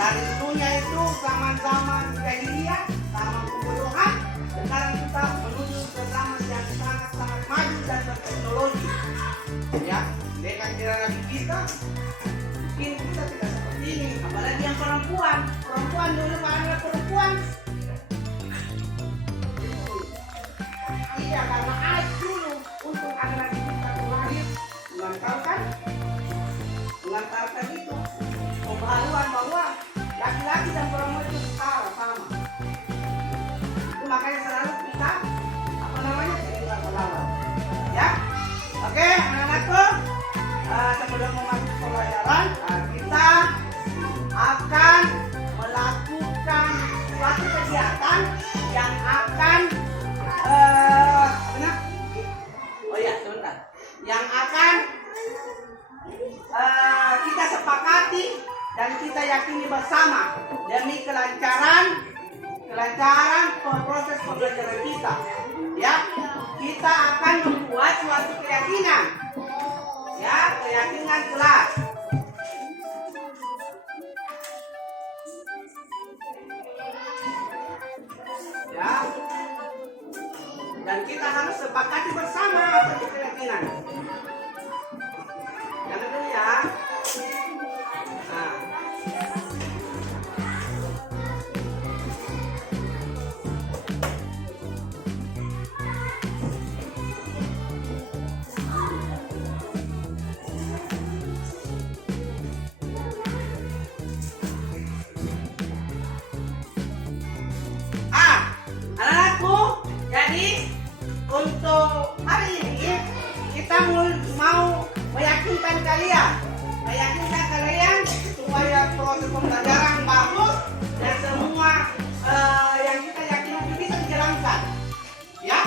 Dari dulunya itu zaman-zaman jahiliyah, zaman kebodohan, sekarang kita menuju ke zaman yang sangat-sangat maju dan berteknologi. Ya, dengan generasi kita, mungkin kita tidak seperti ini. Apalagi yang perempuan, perempuan dulu adalah perempuan. Iya, karena alat dulu untuk anak kita lahir mengantarkan itu pembaharuan bahwa laki-laki dan perempuan itu setara sama. Itu makanya selalu kita jadi nggak melawan. Ya, oke anak-anakku, sebelum memasuki pelajaran kita akan melakukan suatu kegiatan yang akan yang akan dan kita yakini bersama demi kelancaran proses pembelajaran kita. Ya, kita akan membuat suatu keyakinan. Ya, keyakinan kelas. Ya. Dan kita harus sepakati bersama apa itu keyakinan. Jangan dulu ya. Nah. Anak-anakku, jadi untuk hari ini kita mau meyakinkan kalian supaya proses pembelajaran bagus dan semua yang kita yakini bisa dijalankan. Ya,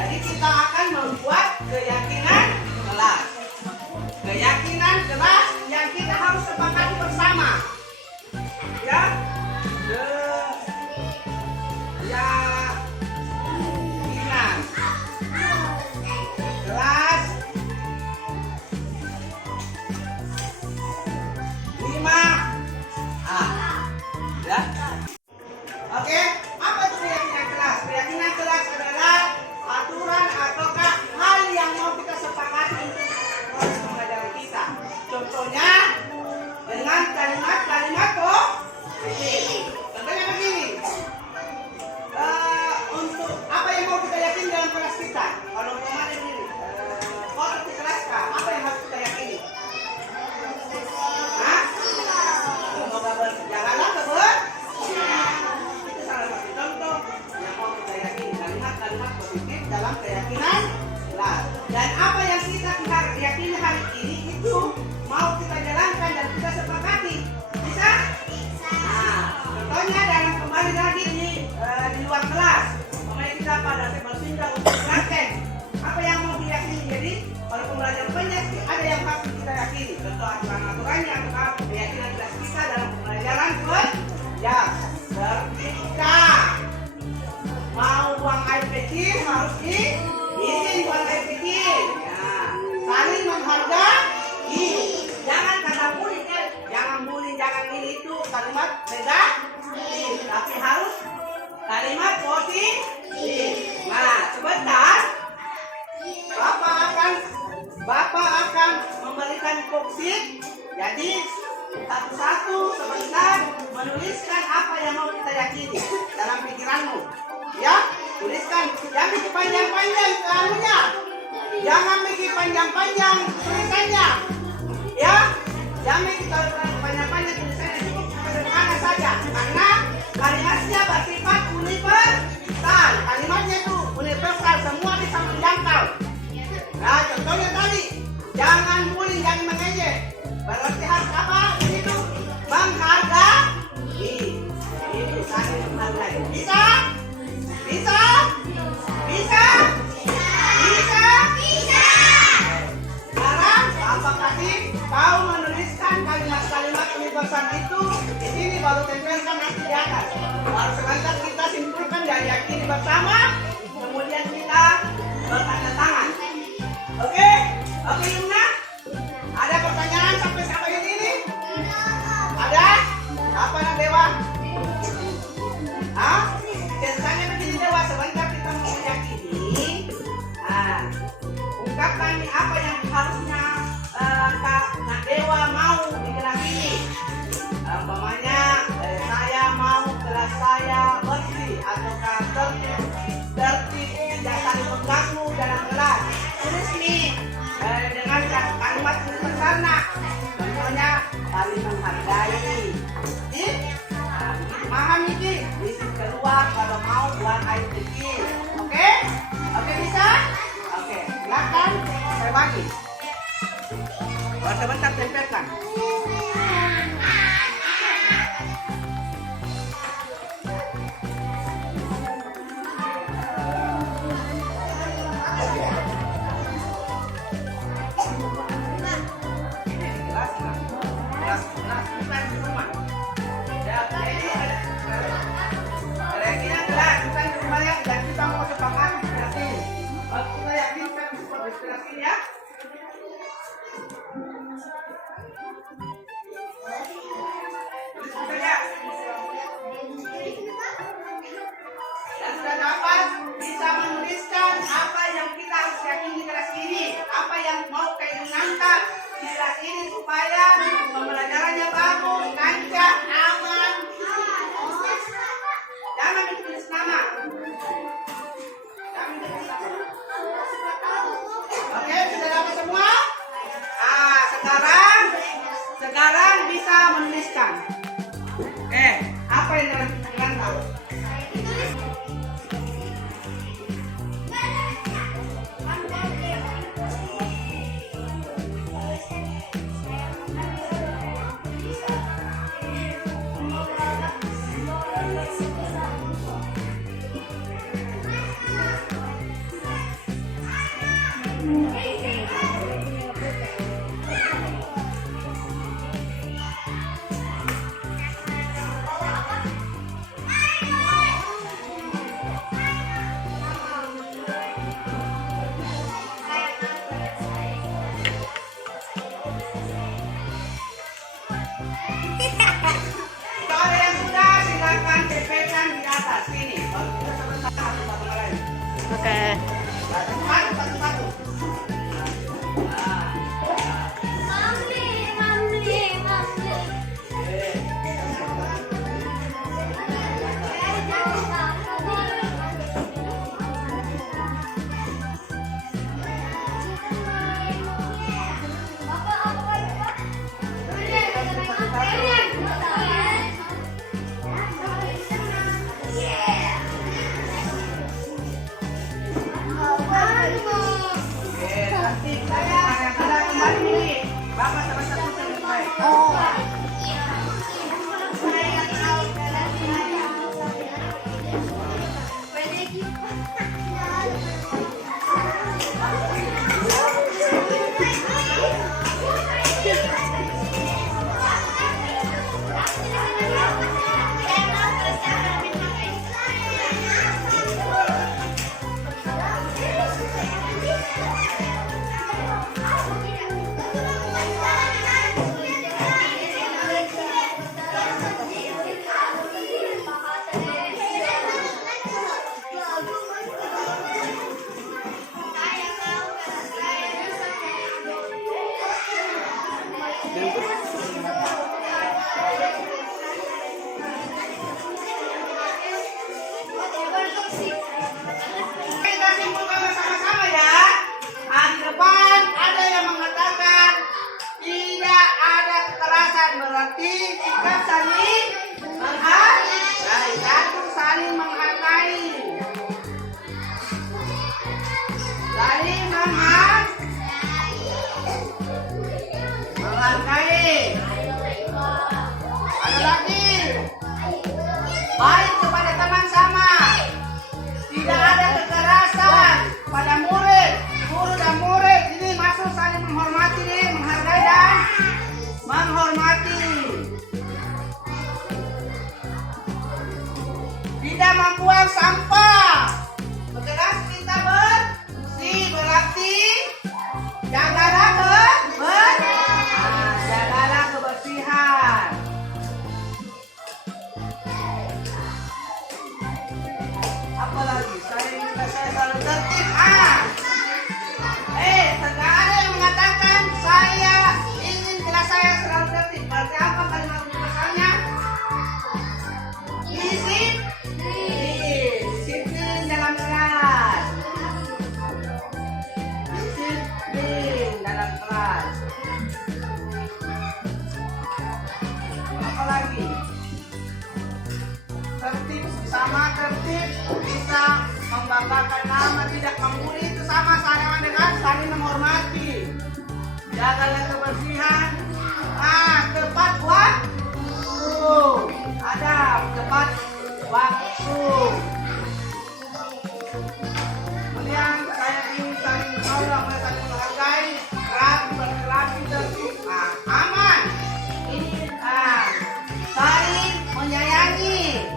jadi kita akan membuat keyakinan kelas yang kita harus sepakati bersama. Ya. Kelas 5A. Ya. Oke, apa itu keyakinan kelas? Keyakinan kelas adalah aturan ataukah hal yang mau kita sepakati untuk proses pembelajaran kita. Contohnya dengan kalimat-kalimat contohnya begini. Untuk apa yang mau kita yakini dalam kelas kita? Kalau kemarin ini, kalau di kelas apa yang harus kita yakini? Semoga berjalan kebenaran. Itu salah satu contoh yang mau kita yakini, kalimat-kalimat positif dalam keyakinan kelas. Dan apa yang kita yakini hari ini itu mau kita jalankan dan kita sepakati. Bisa? Nah, contohnya dalam kembali lagi di luar kelas. Kita pada tebal pindah untuk praktek. Apa yang mau diyakini? Jadi kalau pembelajaran banyak ada yang harus kita yakini. Contoh aturan-aturannya atau keyakinan kelas kita dalam pembelajaran ya ketika mau buang air kecil harus diizin buang air kecil. Ya, saling menghargai. Jangan kata bullying, jangan ini itu kalimat negatif, tapi harus kalimat positif. Nah, sebentar. Bapak akan memberikan boksit. Jadi satu-satu sebentar menuliskan apa yang mau kita yakini dalam pikiranmu. Ya, tuliskan. Jangan bikin panjang-panjang selalunya. Jangan bikin panjang-panjang tulisannya. Ya, jangan bikin panjang-panjang tulisannya. Cukup sederhana saja. Karena kalimatnya bersifat universal. Kalimatnya itu universal, semua bisa menjangkau. Nah, contohnya tadi, jangan bullying, jangan mengejek. Berarti harus apa? Itu menghargai. Itu saling menghargai. Bisa? Sekarang Bapak kasih kau menuliskan kalimat-kalimat universal itu. Di sini baru tempelkan nanti di atas. Baru sebentar kita simpulkan dan yakini bersama. Kemudian kita bertanda tangan. Oke, Yuna? Ada pertanyaan sampai ini? Ada? Apa nak Dewa? Biasanya begini Dewa, sebentar kita mau meyakini. Ungkapkan apa yang harusnya Kak Dewa mau di kelas ini. Umpamanya saya mau kelas saya bersih atau tertib tidak saling mengganggu dalam kelas. Tulis nih dengan kalimat universal. Contohnya saling menghargai. Paham ini? Isi keluar kalau mau buang air kecil. Oke? Oke, bisa? Oke, silakan saya bagi. Sebentar tempelkan. Kelas. yang mau kayak nangkap di kelas ini supaya pembelajarannya bagus, lancar, aman. Jangan ditulis nama. Jangan ditulis nama. Oke, sudah dapat semua? Sekarang bisa menuliskan. Apa yang dalam pikiran kamu? Kalau yang sudah silakan cepetkan di atas sini. Baru kita sama-sama satu lain. Oke. Satu-satu. Nanti yang sudah kembali milih. Bapak sama-sama yang baik. Kita simpulkan bersama-sama ya. Di depan ada yang mengatakan tidak ada kekerasan, berarti kita saling menghargai. Satu, saling menghargai. Saling menghargai. Ada lagi. Baik kepada teman sama. Tidak ada kekerasan pada murid, guru dan murid. Ini masuk saling menghormati nih, menghargai dan menghormati. Tidak membuang sampah. Setelah kita bersih, berarti jagalah jagalah kebersihan. Apalagi saya selalu tertib. Tidak ada yang mengatakan saya ingin kelas saya selalu tertib. Berarti apa kalimat universalnya? Disiplin dalam kelas. Disiplin dalam kelas. Apalagi? Tertib sama tertib bisa membanggakan nama, tidak membuli, itu sama dengan saling menghormati. Jagalah kebersihan. Tepat waktu. Ada tepat waktu. Kemudian saya ingin saling tolong, saling menghargai, rapi, tertib, aman. Ini saling menyayangi.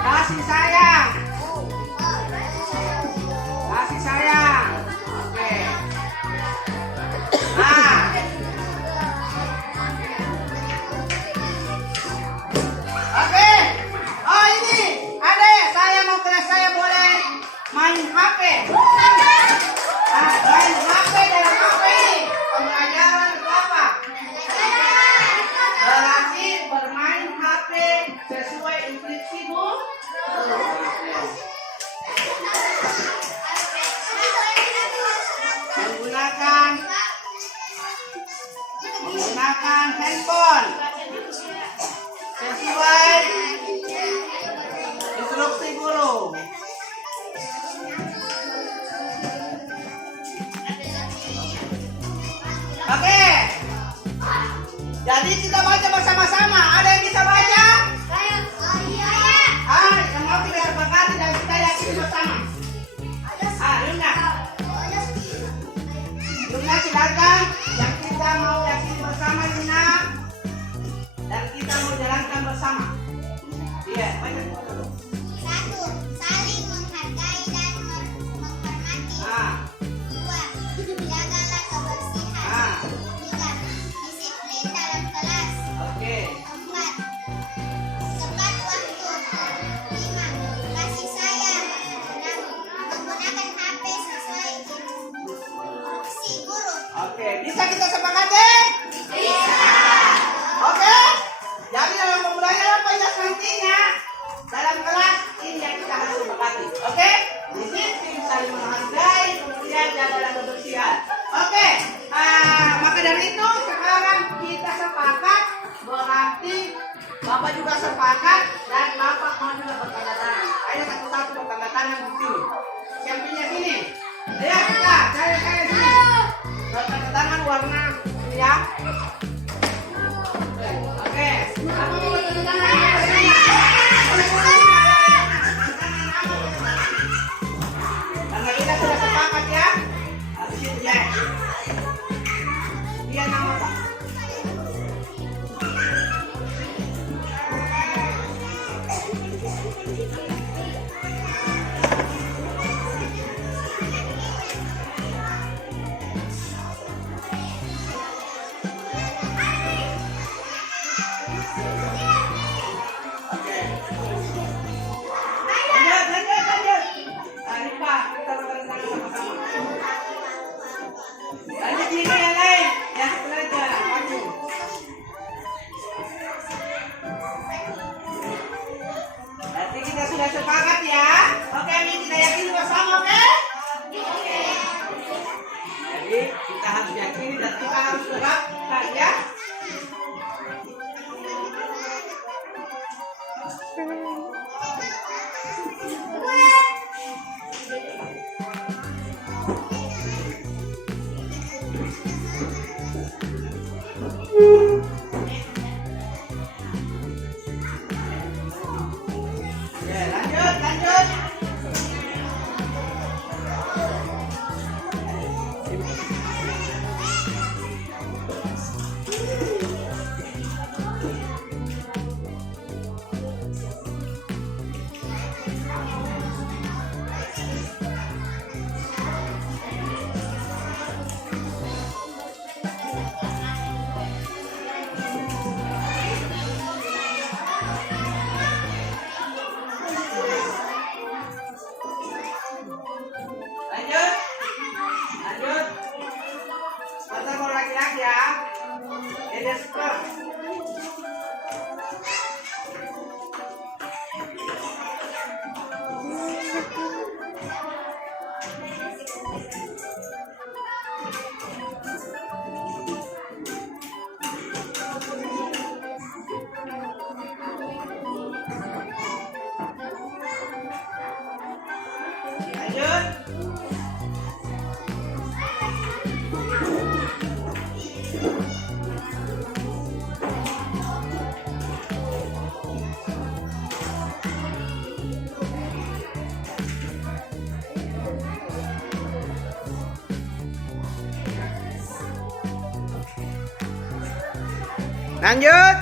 Kasih sayang. Oke. Oke. Oh ini, adek. Menggunakan handphone sesuai instruksi guru. Oke. Jadi kita baca bersama-sama. Ada yang bisa baca? Yang mau kita sepakati dan kita yakini bersama. Luna silakan. Yang kita mau yakini bersama, Luna. Dan kita mau jalankan bersama. Iya, baca dulu. 1. Saling menghargai dan menghormati. 2. Jagalah kebersihan. 3. Disiplin dalam kelas. Oke. 4. Tepat waktu. 5. Kasih sayang. 6. Menggunakan HP sesuai instruksi guru. Oke, bisa kita sepakati? Bisa. Oke. Jadi dalam pembelajaran banyak nantinya dalam kelas ini yang kita harus sepakati. Oke? Disiplin, saling menghargai, kemudian jagalah kebersihan. Oke. Maka dari itu sekarang kita sepakat, berarti Bapak juga sepakat dan Bapak mau juga bertanda tangan. Ayo satu-satu bertanda tangan di sini. Siapinnya sini. Ayo kita cari sini. Bertanda tangan warna ini ya. Oke. Apa mau bertanda tangan? Karena kita sudah sepakat ya. Habis itu ya. Dia nama Pak. Lanjut. Ini Pak, kita bertanda tangan sama-sama. Lanjut juga yang lain, yang belajar, maju. Nanti kita sudah sepakat ya. Oke, ini kita yakini bersama, oke? Jadi kita harus yakini dan kita harus terapkan ya. Oke, lanjut. Mata kalau laki-laki ya. Ini skor. Lanjut. Lanjut.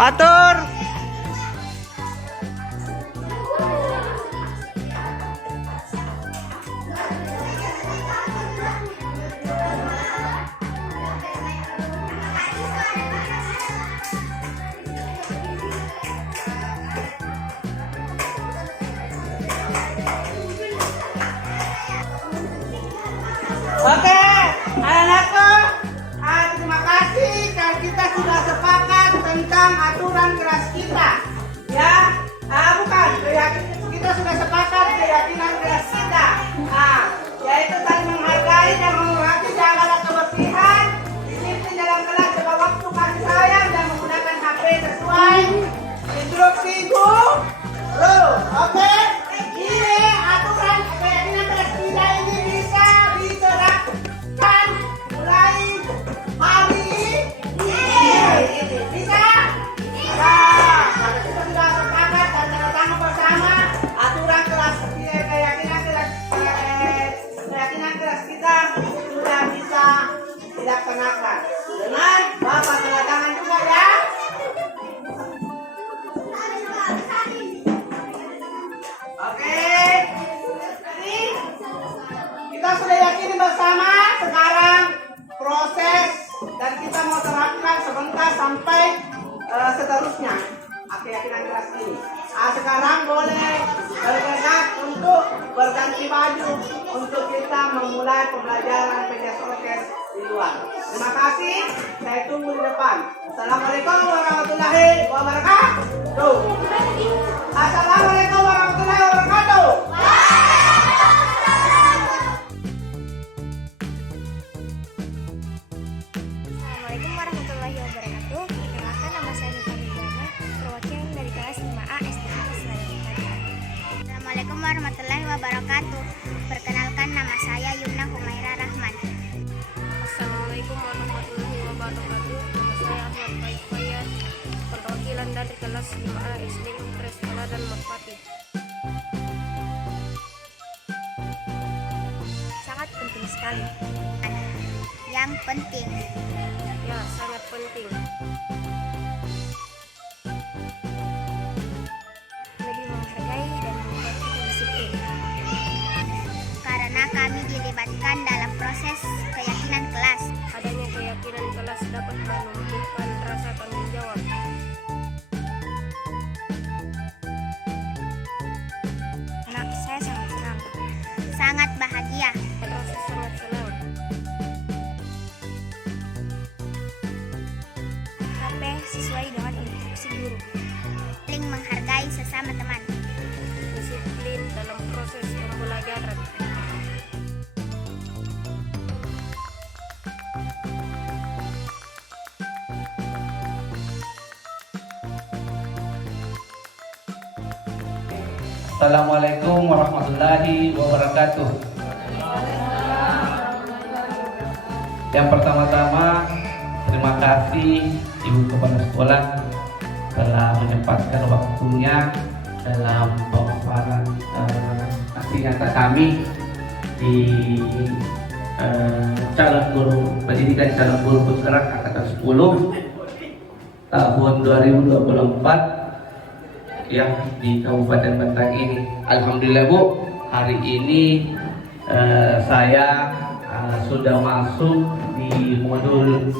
Patur. Oke, anak-anakku, terima kasih kalau kita sudah sepakat tentang aturan kelas kita, ya. Bukan, kita sudah sepakat keyakinan kelas kita, yaitu saling menghargai dan menghormati segala kebersihan, disiplin dalam kelas, jaga waktu, kasih sayang, dan menggunakan HP sesuai instruksi guru. Oke, ini aturan keyakinan kelas kita ini bisa diterapkan mulai hari ini. Bisa? Kalau kita sudah sepakat dan tanda tangan bersama aturan kelas keyakinan kelas kita sudah bisa dilaksanakan. Dengan Bapak tanda tangan juga ya. Oke. Jadi kita sudah yakini bersama sekarang proses dan kita mau terapkan sebentar sampai seterusnya keyakinan kelas ini. Sekarang boleh bergerak untuk berganti baju untuk kita memulai pembelajaran PJS di luar. Terima kasih. Saya tunggu di depan. Assalamualaikum warahmatullahi wabarakatuh. Assalamualaikum warahmatullahi wabarakatuh. Assalamualaikum warahmatullahi wabarakatuh. Perkenalkan, nama saya Nita Miljana, perwakilan dari kelas 5A SD Senayan. Assalamualaikum warahmatullahi wabarakatuh. Perkenalkan, nama saya Yumna Humaira Rahman. Assalamualaikum warahmatullahi wabarakatuh. Nama saya Ahmad Faik Fayyad, perwakilan dari kelas 5A SD Impres dan Merpati. Sangat penting sekali. Yang penting. Ya, sangat penting. Lebih menghargai dan membantu disiplin. Karena kami dilibatkan dalam proses keyakinan kelas. Adanya keyakinan kelas dapat menumbuhkan rasa tanggung jawab. Anak saya sangat senang. Sangat bahagia. Rasa sangat senang. HP sesuai dengan instruksi guru. Saling menghargai sesama teman. Disiplin dalam proses pembelajaran. Assalamualaikum warahmatullahi wabarakatuh. Yang pertama-tama, terima kasih Ibu Kepala Sekolah telah menyempatkan waktunya dalam pemaparan aksi nyata kami di calon guru pendidikan calon guru penggerak angkatan 10 tahun 2024 yang di Kabupaten Batang ini. Alhamdulillah Bu, hari ini saya sudah masuk di modul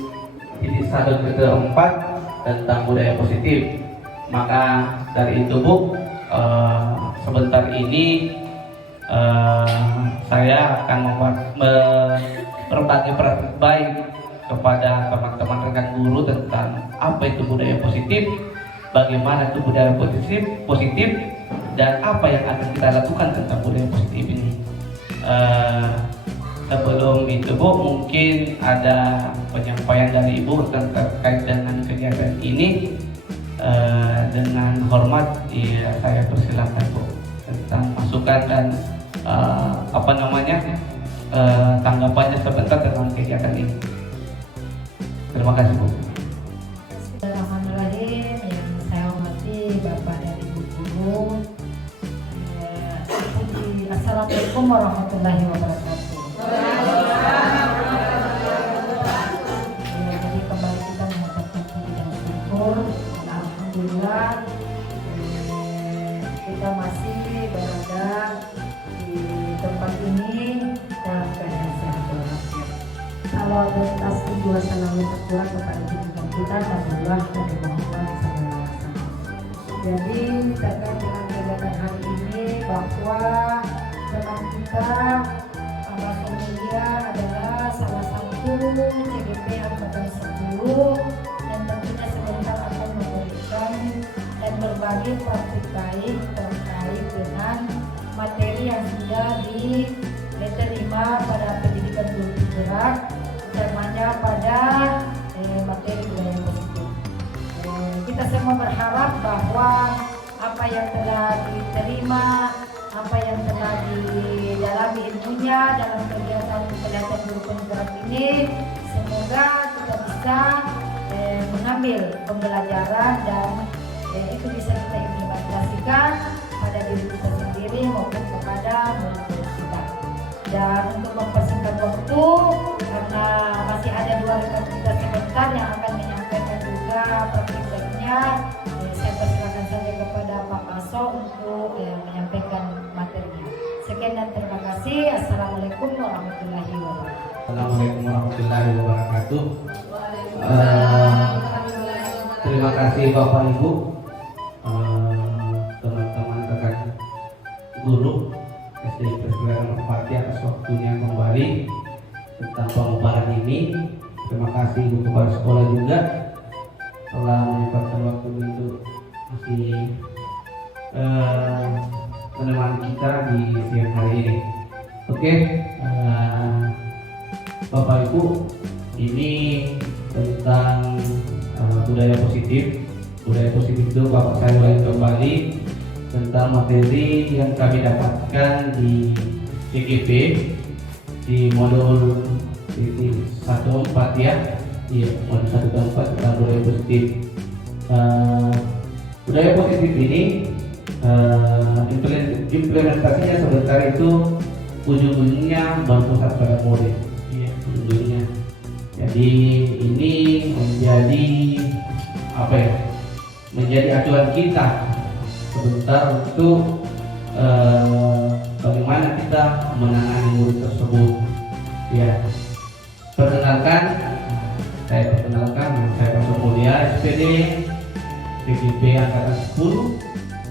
jadi 1 ke-4 tentang budaya positif. Maka dari itu Bu, sebentar ini saya akan berbagi praktik baik kepada teman-teman rekan guru tentang apa itu budaya positif, bagaimana itu budaya positif dan apa yang akan kita lakukan tentang budaya positif ini. Sebelum itu Bu, mungkin ada penyampaian dari Ibu terkait dengan kegiatan ini. Dengan hormat, ya, saya persilakan Bu tentang masukan dan tanggapannya sebentar tentang kegiatan ini. Terima kasih Bu. Bismillahirrahmanirrahim. Yang saya hormati Bapak dan Ibu guru. Assalamualaikum warahmatullahi wabarakatuh. Jadi kembali kita mengucapkan puji dan syukur. Alhamdulillah kita masih berada di tempat ini dalam keadaan sehat walafiat. Salawat dan tasbih dua salam tercurah kepada junjungan kita Rasulullah Nabi Muhammad SAW. Jadi terkait dengan kegiatan hari ini bahwa teman kita Abah Mulia adalah salah satu CGP Angkatan 10 yang tentunya sebentar akan memberikan dan berbagi praktik baik terkait dengan materi yang sudah diterima pada pendidikan guru penggerak, utamanya pada materi budaya positif. Kita semua berharap bahwa apa yang telah diterima, apa yang telah didalami ilmunya dalam kegiatan pelatihan guru penggerak ini, semoga kita bisa mengambil pembelajaran dan itu bisa kita implementasikan pada diri kita sendiri maupun kepada murid-murid kita. Dan untuk mempersingkat waktu, karena masih ada dua rekan kita sebentar yang akan menyampaikan juga praktiknya, saya persilakan saja kepada Pak Paso untuk menyampaikan materinya. Sekian dan terima kasih. Assalamualaikum warahmatullahi wabarakatuh. Assalamualaikum warahmatullahi wabarakatuh. Terima kasih Bapak Ibu, teman-teman rekan guru SD Presbyterian Merpati atas waktunya kembali tentang pengubahan ini. Terima kasih Ibu Kepala Sekolah juga telah menyempatkan waktu untuk masih menemani kita di siang hari ini. Oke, Bapak Ibu, ini tentang budaya positif. Budaya positif itu Bapak saya ulangi kembali tentang materi yang kami dapatkan di CGP di modul 1.4 ya. Iya, modul 1.4 tentang budaya positif. Budaya positif ini implementasinya sebentar itu ujung-ujungnya berpusat pada murid. Iya, ujung-ujungnya. Jadi ini menjadi apa ya? Menjadi acuan kita sebentar untuk bagaimana kita menangani murid tersebut. Ya, perkenalkan, saya Pak Mulia SPD CGP Angkatan 10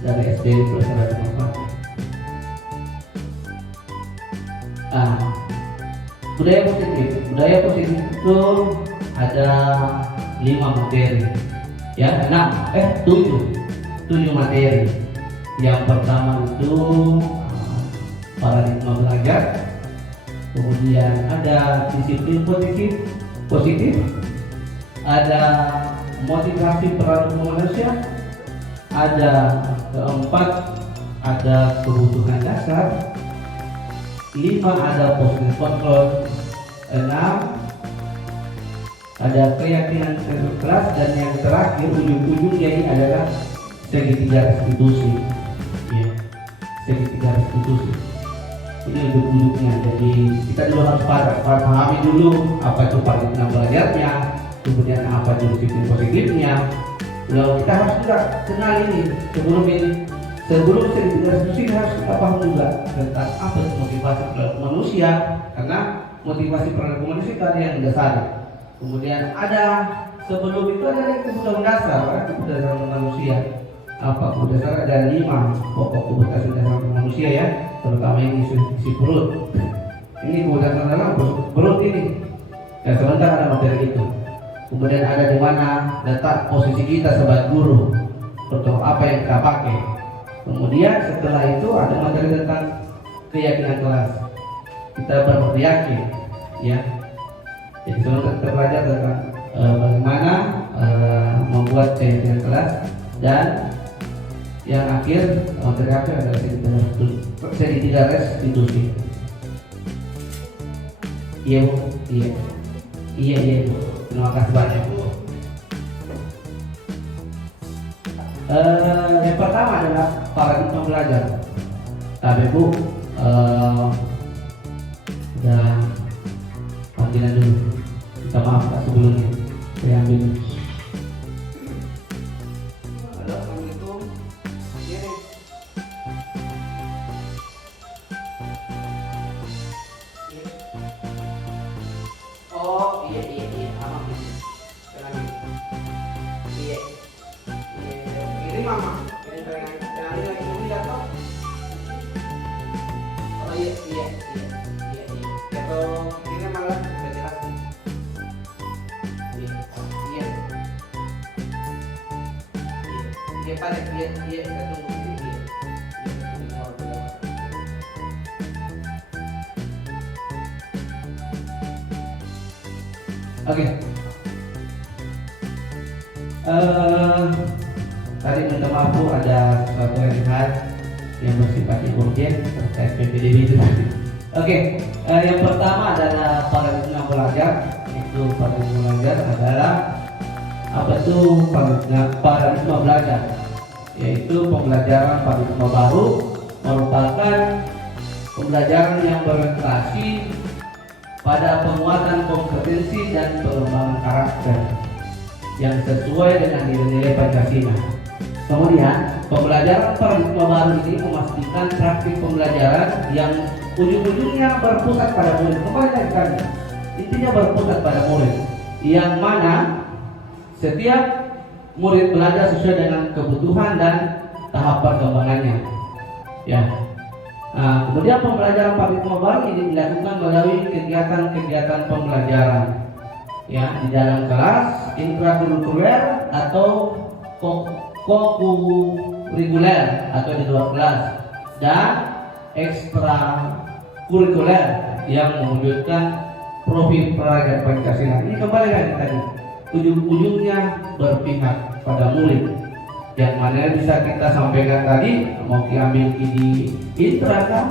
dari SD Presbyterian Merpati. Budaya positif itu ada 5 materi, ya 7 materi. Yang pertama itu paradigma belajar, kemudian ada disiplin positif, ada motivasi perilaku manusia, ada keempat ada kebutuhan dasar, 5 ada positive control, 6 ada keyakinan keras, dan yang terakhir ujung-ujungnya ini adalah segitiga restitusi. Ya, segitiga restitusi. Ini ujung-ujungnya. Jadi kita dulu harus pahami dulu apa itu paradigma belajarnya, kemudian apa itu disiplin positifnya. Lalu kita harus juga kenal ini sebelum segitiga restitusi harus kita paham juga tentang apa itu motivasi perilaku manusia, karena motivasi perilaku manusia itu ada yang dasar. Kemudian ada sebelum itu ada kebutuhan dasar, kebutuhan manusia. apa berdasarkan ada 5 pokok kebutuhan dasar manusia ya, terutama ini isi perut. Ini kebutuhan dalam perut ini. Dan sebentar ada materi itu. Kemudian ada di mana letak posisi kita sebagai guru untuk apa yang kita pakai. Kemudian setelah itu ada materi tentang keyakinan kelas. Kita beryakin, ya. Jadi sebentar kita belajar tentang bagaimana membuat keyakinan kelas, dan yang akhir materi akhir adalah segitiga restitusi. Iya Bu, iya Bu. Terima kasih banyak Bu. Yang pertama adalah paradigma belajar. Tapi Bu, udah panggilan dulu. Kita maaf Kak sebelumnya. Saya ambil. Ada itu kiri. Oh iya aman. Jangan iya ini mama ini jangan lagi ini atau oh iya atau ini malah sudah jelas iya pada iya kita tunggu iya. Oke. Tadi minta maaf Bu, ada sesuatu yang bersifat urgen terkait PPDB itu. Oke, yang pertama adalah paradigma belajar. Itu paradigma belajar adalah apa itu paradigma belajar? Yaitu pembelajaran paradigma baru, merupakan pembelajaran yang berorientasi pada penguatan kompetensi dan pengembangan karakter yang sesuai dengan nilai-nilai Pancasila. Kemudian, pembelajaran paradigma baru ini memastikan praktik pembelajaran yang ujung-ujungnya berpusat pada murid. Kembali lagi, intinya berpusat pada murid, yang mana setiap murid belajar sesuai dengan kebutuhan dan tahap perkembangannya. Ya. Nah, kemudian pembelajaran paradigma baru ini dilakukan melalui kegiatan-kegiatan pembelajaran, ya, di dalam kelas, intrakurikuler atau kokurikuler atau di luar kelas, dan ekstrakurikuler yang mewujudkan profil prajurit Pancasila. Ini kembali lagi tadi, ujung-ujungnya berpihak pada murid. Yang mana bisa kita sampaikan tadi, mau diambil di intra kan,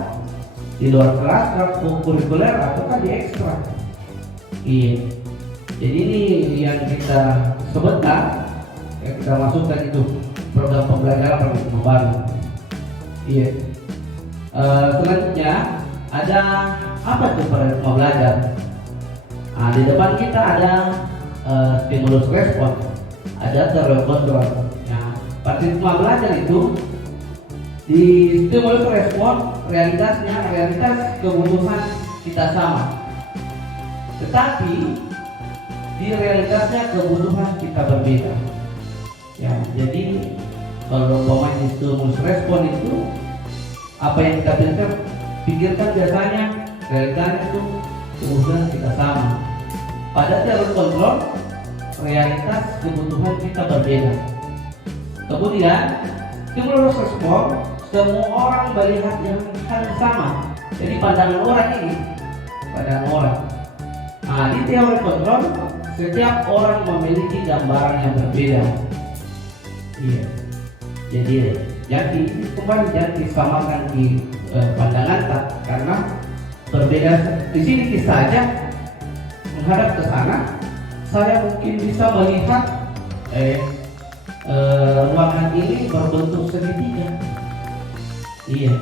di luar kelas, kurikuler ataukah di ekstra. Iya. Jadi ini yang kita sebutkan, yang kita masukkan itu program pembelajaran paradigma baru. Iya. Selanjutnya ada apa itu paradigma belajar? Nah, di depan kita ada stimulus respon, ada teror kontrol. Paradigma belajar itu di stimulus respon realitas kebutuhan kita sama, tetapi di realitasnya kebutuhan kita berbeda. Ya, jadi kalau umpamanya stimulus respon itu apa yang kita pikirkan biasanya realitasnya itu kebutuhan kita sama. Pada teror kontrol realitas kebutuhan kita berbeda. Kemudian stimulus respon, semua orang melihat yang hal yang sama. Jadi pandangan orang ini, pandangan orang. Nah, di teori kontrol, setiap orang memiliki gambaran yang berbeda. Iya. Jadi kembali jangan disamakan di pandangan tak, karena berbeda. Di sini kita saja menghadap ke sana, saya mungkin bisa melihat ruangan ini berbentuk segitiga. Iya.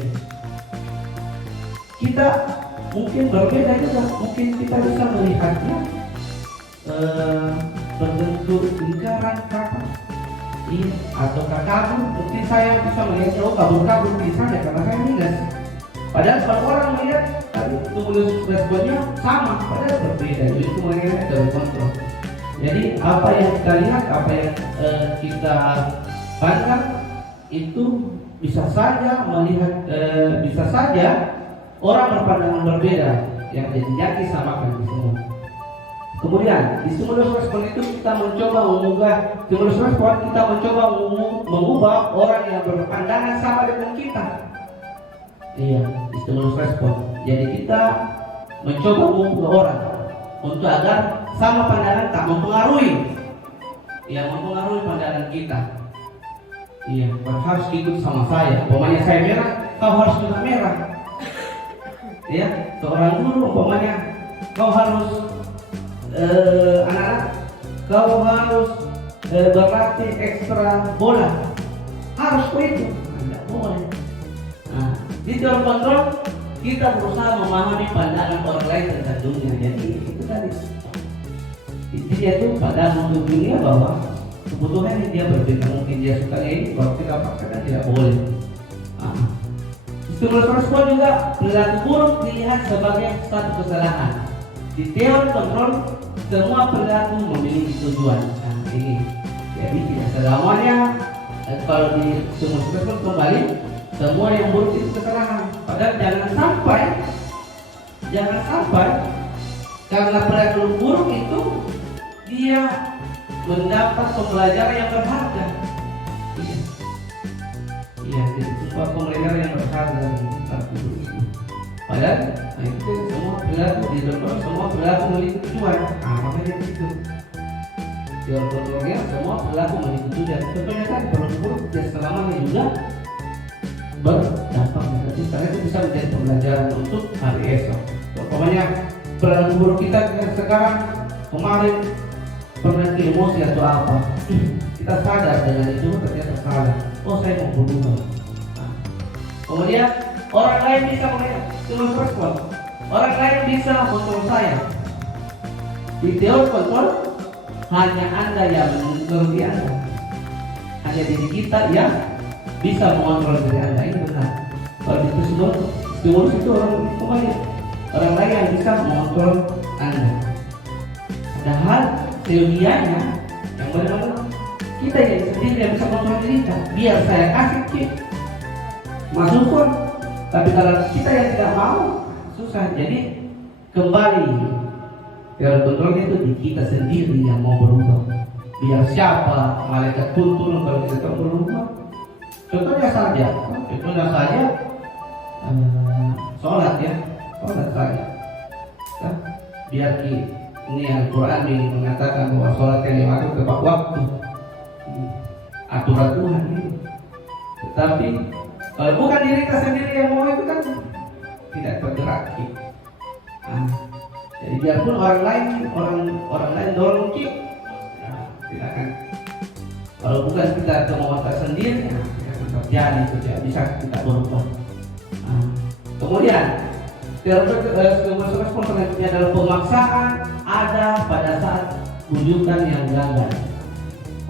Kita mungkin berbeda juga. Mungkin kita bisa melihatnya berbentuk lingkaran kapas. Iya. Atau kabur. Mungkin saya bisa melihat kabur di sana karena saya minus. Padahal kalau orang melihat tadi stimulus responnya sama, padahal berbeda. Jadi itu mengenai dari kontrol. Jadi apa yang kita lihat, apa yang kita pandang itu bisa saja orang berpandangan berbeda yang jadi samakan di semua. Kemudian di stimulus respon itu kita mencoba mengubah orang yang berpandangan sama dengan kita. Iya, di stimulus respon. Jadi kita mencoba mengubah orang untuk agar sama pandangan tak mempengaruhi. Yang mempengaruhi pandangan kita. Iya, kau harus ikut sama saya. Umpamanya saya merah, kau harus juga merah. Ya, seorang guru umpamanya kau harus anak-anak, kau harus berlatih ekstra bola. Harus begitu, tidak boleh. Nah, di dalam kontrol kita berusaha memahami pandangan orang lain tentang dunia. Jadi itu tadi. Dia itu pandangan untuk dunia bahwa kebutuhannya dia berbeda, mungkin dia suka ini, kalau kita paksakan tidak boleh. Stimulus respon juga perilaku buruk dilihat sebagai satu kesalahan. Di teori kontrol, semua perilaku memiliki tujuan. Nah, ini jadi tidak selamanya kalau di stimulus respon kembali, semua yang buruk itu kesalahan. Padahal jangan sampai karena perilaku buruk itu dia mendapat pembelajaran yang berharga. Iya, itu sebuah pembelajaran yang berharga dari perilaku buruk itu. Padahal itu semua perilaku di dalam semua perilaku memiliki tujuan. Makanya itu. Teori kontrolnya semua perilaku memiliki tujuan. Contohnya kan perilaku buruk tidak selamanya juga berdampak negatif, karena itu bisa menjadi pembelajaran untuk hari esok. Pokoknya perilaku buruk kita sekarang kemarin pernah emosi atau apa, kita sadar dengan itu ternyata salah. Oh, saya mau berubah. Nah, kemudian orang lain bisa melihat stimulus respon. Orang lain bisa kontrol saya. Di teori kontrol hanya Anda yang mengontrol diri Anda. Hanya diri kita yang bisa mengontrol diri Anda. Ini benar. Kalau itu stimulus itu orang lain yang bisa mengontrol Anda. Padahal teorianya yang benar-benar kita yang sendiri yang bisa kontrol diri kita. Biar saya kasih masukan, tapi kalau kita yang tidak mau susah. Jadi kembali teori kontrolnya itu di kita sendiri yang mau berubah. Biar siapa malaikat pun turun kalau kita berubah. Contohnya saja sholat saja. Biar ini Al-Quran ini mengatakan bahwa sholat yang lima itu tepat waktu, aturan Tuhan ini. Tetapi kalau bukan diri kita sendiri yang mau itu kan tidak bergerak. Jadi biarpun orang lain dorong kita, tidak kan. Kalau bukan kita kemauan kita sendiri, terjadi itu tidak bisa kita berubah. Kemudian stimulus respon selanjutnya adalah pemaksaan ada pada saat rujukan yang gagal.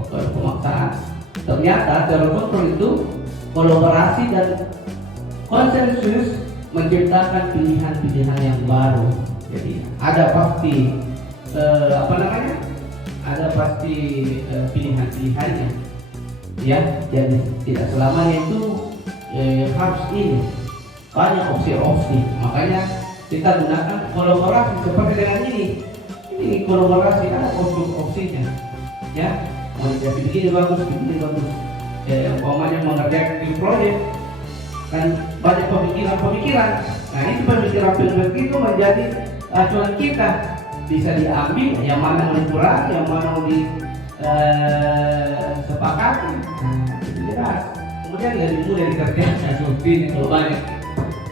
Pemaksaan. Ternyata teori kontrol itu kolaborasi dan konsensus menciptakan pilihan-pilihan yang baru. Jadi ada pasti ada pasti pilihan-pilihannya. Ya, jadi tidak selamanya itu harus ini. Banyak opsi-opsi. Makanya kita gunakan kolaborasi seperti dengan ini. Ini kolaborasi ada opsi-opsinya. Ya, mau jadi begini bagus. Umpamanya mengerjakan di proyek kan banyak pemikiran. Nah, ini pemikiran itu menjadi acuan kita. Bisa diambil yang mana mau dikurangi, yang mana mau disepakati. Nah, itu jelas. Kemudian lebih mudah dikerjakan seperti ini kalau banyak.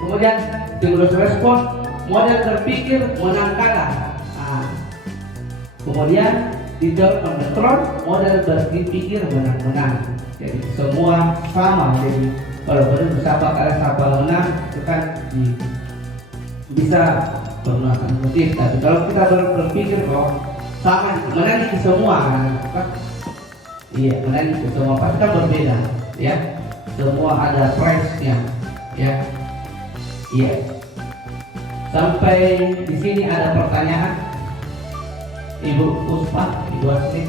Kemudian stimulus respon, model berpikir menang kalah. Kemudian di dalam kontrol, model berpikir menang-menang. Jadi semua sama. Jadi kalau benar siapa kalah siapa menang itu kan bisa menggunakan motif. Tapi kalau kita berpikir bahwa sama menang itu semua, menang itu semua pasti kan berbeda, ya. Semua ada price-nya, ya. Iya. Sampai di sini ada pertanyaan, Ibu Puspa, Ibu Asli.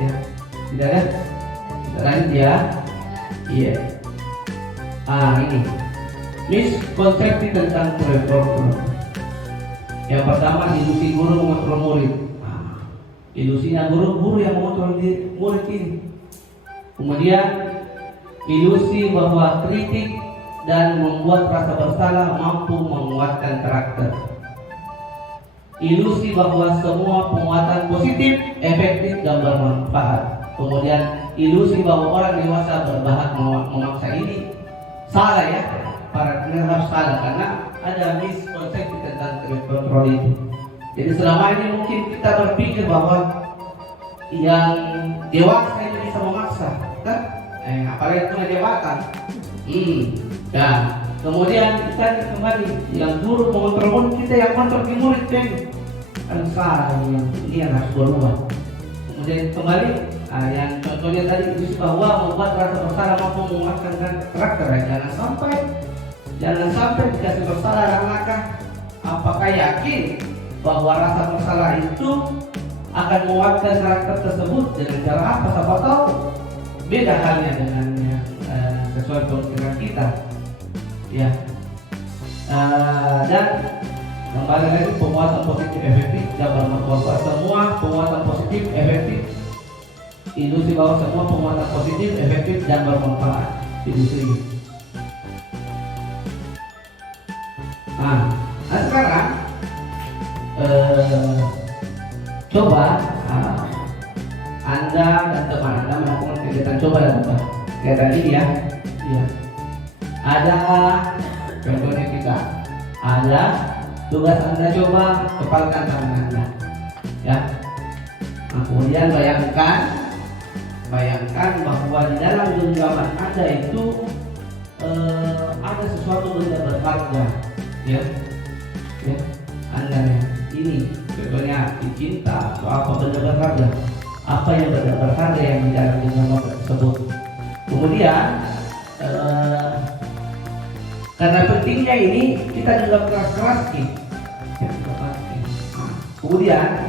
Ya, tidak ada. Lanjut ya. Iya. Ini miskonsepsi tentang kurikulum. Yang pertama, ilusi guru mengontrol murid. Ilusinya guru yang mengontrol murid ini. Kemudian ilusi bahwa kritik dan membuat rasa bersalah mampu menguatkan karakter. Ilusi bahwa semua penguatan positif, efektif dan bermanfaat. Kemudian ilusi bahwa orang dewasa berhak memaksa ini salah ya. Para pendengar salah karena ada miskonsepsi tentang kontrol itu. Jadi selama ini mungkin kita berpikir bahwa yang dewasa itu bisa memaksa, kan? Apalagi punya jabatan. Dan kemudian kita kembali yang guru mengontrol murid, kita yang kontrol di murid kan? Kan salah ini yang harus berubah. Kemudian kembali yang contohnya tadi itu bahwa membuat rasa bersalah mampu menguatkan karakter. Jangan sampai dikasih bersalah dan maka apakah yakin bahwa rasa bersalah itu akan menguatkan karakter tersebut dengan cara apa? Siapa tahu beda halnya dengan yang sesuai pemikiran kita, ya. Dan kembali lagi penguatan positif efektif dan bermanfaat. Semua penguatan positif efektif, ilusi bahwa semua penguatan positif efektif dan bermanfaat, ilusi. Nah sekarang coba Anda dan teman Anda melakukan kegiatan coba dan coba. Kegiatan ini ya. Ada contohnya kita. Ada tugas Anda coba kepalkan tangan Anda. Ya. Nah, kemudian bayangkan bahwa di dalam genggaman Anda itu ada sesuatu benda berharga. Ya. Anda ini contohnya cinta atau apa benda berharga, apa yang benda berharga yang di dalam genggaman tersebut. Kemudian karena pentingnya ini kita juga keras-keras kemudian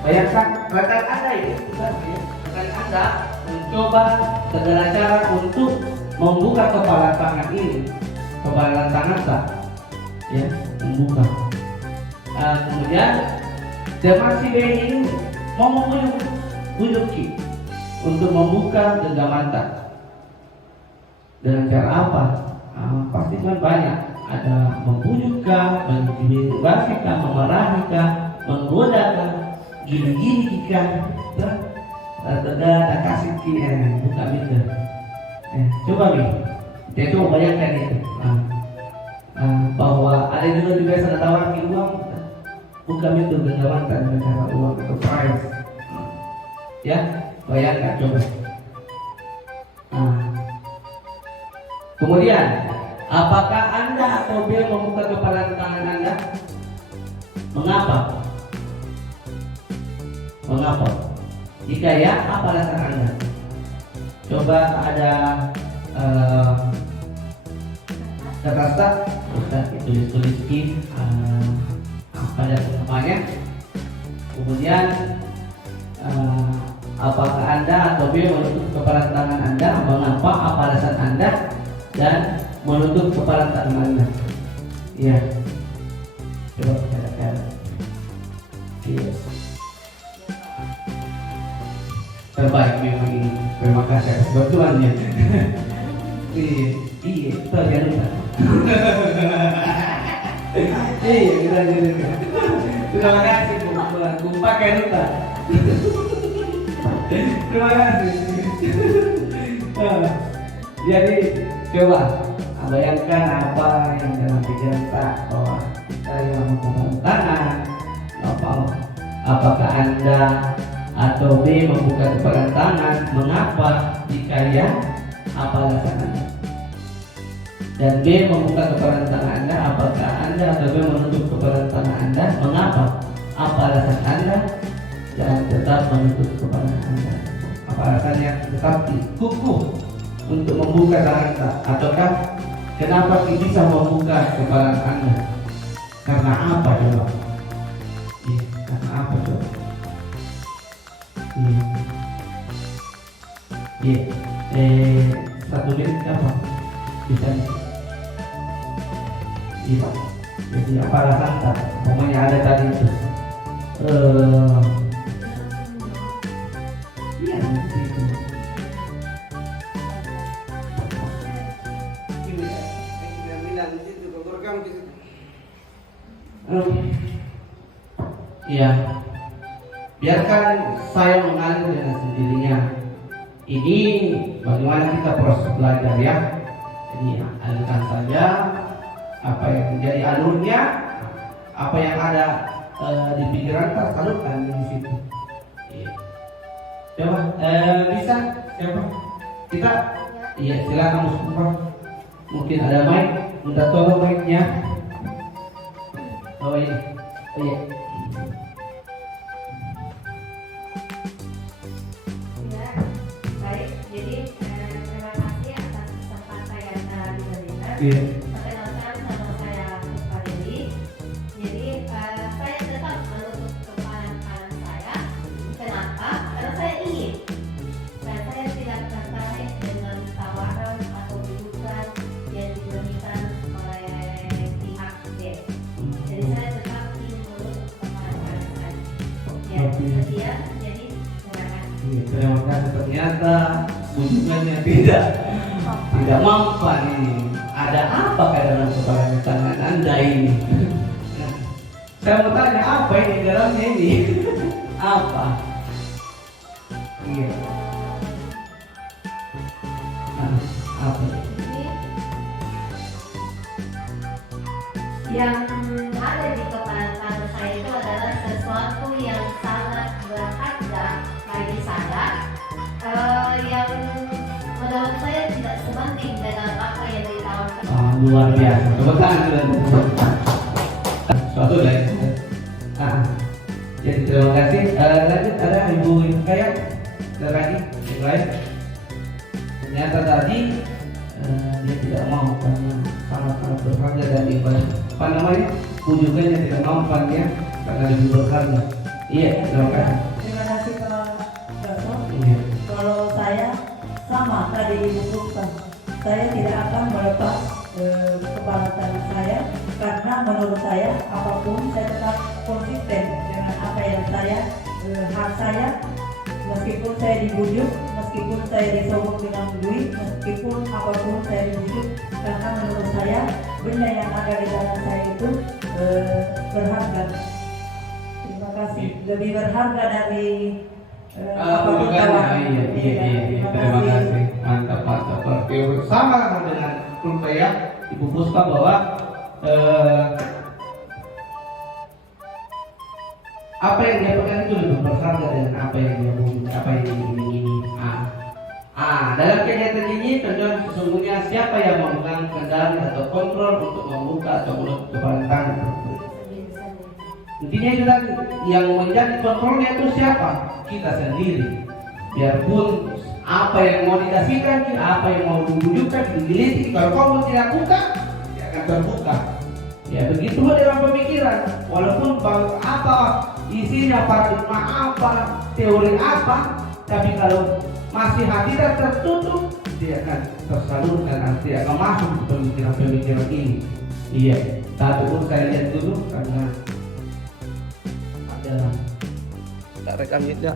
bayangkan rekan Anda ini rekan Anda mencoba segala cara untuk membuka kepala tangan ini, kepala tangan tak ya, membuka. Kemudian teman si B ini mau membujuk untuk membuka genggaman tak. Dengan cara apa? Pasti kan banyak. Ada membujukkan, mengintimidasikan, memarahikan, menggodakan, gini-gini kan, ada kasih buka pintu. Coba nih, kita coba bayangkan itu. Bahwa ada juga biasa tawarkan uang, buka pintu genggaman dengan cara uang atau prize. Ya, bayangkan coba. Kemudian, apakah Anda atau dia membuka kepala tangan Anda? Mengapa? Jika ya, apa alasan Anda? Coba ada kertas tak? Tulis apa dan namanya. Kemudian apakah Anda atau dia menutup kepala tangan Anda? Mengapa? Apa alasan Anda? Dan menutup kepala tangan Anda. Iya. Coba katakan. Iya. Terbaik memang ini. Terima kasih atas bantuannya. Iya, itu aja lupa. Iya, kita jadi. Terima kasih Bu pakai lupa. Terima kasih. Jadi coba bayangkan apa yang dalam pikiran tak, bahwa kita yang membuka tangan, apakah Anda atau B membuka kepala tangan? Mengapa? Jika ya, apa alasan Anda? Dan B membuka kepala tangan Anda, apakah Anda atau B menutup kepala tangan Anda? Mengapa? Apa alasan Anda? Dan tetap menutup kepala Anda. Apa alasannya tetap kukuh untuk membuka tangan Anda? Ataukah kenapa bisa membuka kepala Anda? Karena apa coba? Karena apa coba? Iya. 1 menit apa? Bisa. Iya. Jadi apa alasan? Pokoknya ada tadi itu. Iya. Gitu. Iya. Biarkan saya mengalir dengan sendirinya. Ini bagaimana kita proses belajar ya. Jadi alurkan saja apa yang menjadi alurnya, apa yang ada di pikiran kita salurkan di situ. Iya. Coba bisa siapa? Kita iya silakan Mustafa. Mungkin ada mic, minta tolong mic-nya. Oh iya. Oh iya. Ya, baik. Jadi terima kasih atas kesempatan yang telah diberikan. Iya. Perkenalkan nama saya Puspa Dewi. Jadi saya tetap menutup kepala kanan saya. Kenapa? Karena saya ingin. Dan saya tidak tertarik dengan tawaran atau rujukan yang diberikan oleh pihak B. Jadi saya tetap ingin menutup kepala kanan saya. Ya, sekian. Jadi terima kasih. Iya, terima kasih. Ternyata ujungnya tidak mempan ini. Ada apa dalam kepala tangan Anda ini? Saya mau tanya apa ini di dalamnya ini? Apa? Iya. Nah, apa? Yang ada di kepala kanan saya itu adalah sesuatu yang sangat berharga bagi saya, yang menurut saya tidak sebanding dengan apa yang ditawarkan. Luar biasa. Tepuk tangan. Suatu lain. Jadi terima kasih. Lanjut ada Ibu Kaya. Ada lagi yang lain. Ternyata tadi dia tidak mau karena sangat berharga dan ibadah. Apa namanya? Ujungnya tidak mampan ya karena lebih berharga. Iya, terima kasih. Terima kasih Pak Gaso. Iya. Kalau saya sama tadi Ibu Puspa, saya tidak akan melepas kepala tangan saya karena menurut saya apapun saya tetap konsisten dengan apa yang saya hak saya, meskipun saya dibujuk, meskipun saya disogok dengan duit, meskipun apapun saya dibujuk, karena menurut saya benda yang ada di tangan saya itu berharga. Terima kasih. Lebih berharga dari apapun tawaran. Iya. Terima kasih. Mantap. Oke, sama dengan Kulpa ya, Ibu Puspa bahwa apa yang dia pegang itu lebih berharga dengan apa yang dia punya, apa yang dia ingini. Dalam kegiatan ini tentunya sesungguhnya siapa yang memegang kendali atau kontrol untuk membuka atau menutup kepala tangan. Intinya itu tadi, yang menjadi kontrolnya itu siapa? Kita sendiri. Biarpun apa yang mau dikasihkan, apa yang mau dibujukan, digelitik. Kalau kamu tidak buka, dia akan terbuka. Ya begitu dalam pemikiran. Walaupun apa isinya, paradigma apa, teori apa, tapi kalau masih hati tidak tertutup, dia akan tersalurkan, nanti akan masuk ke pemikiran-pemikiran ini. Iya, satu pun saya lihat dulu karena ada tak rekam ya.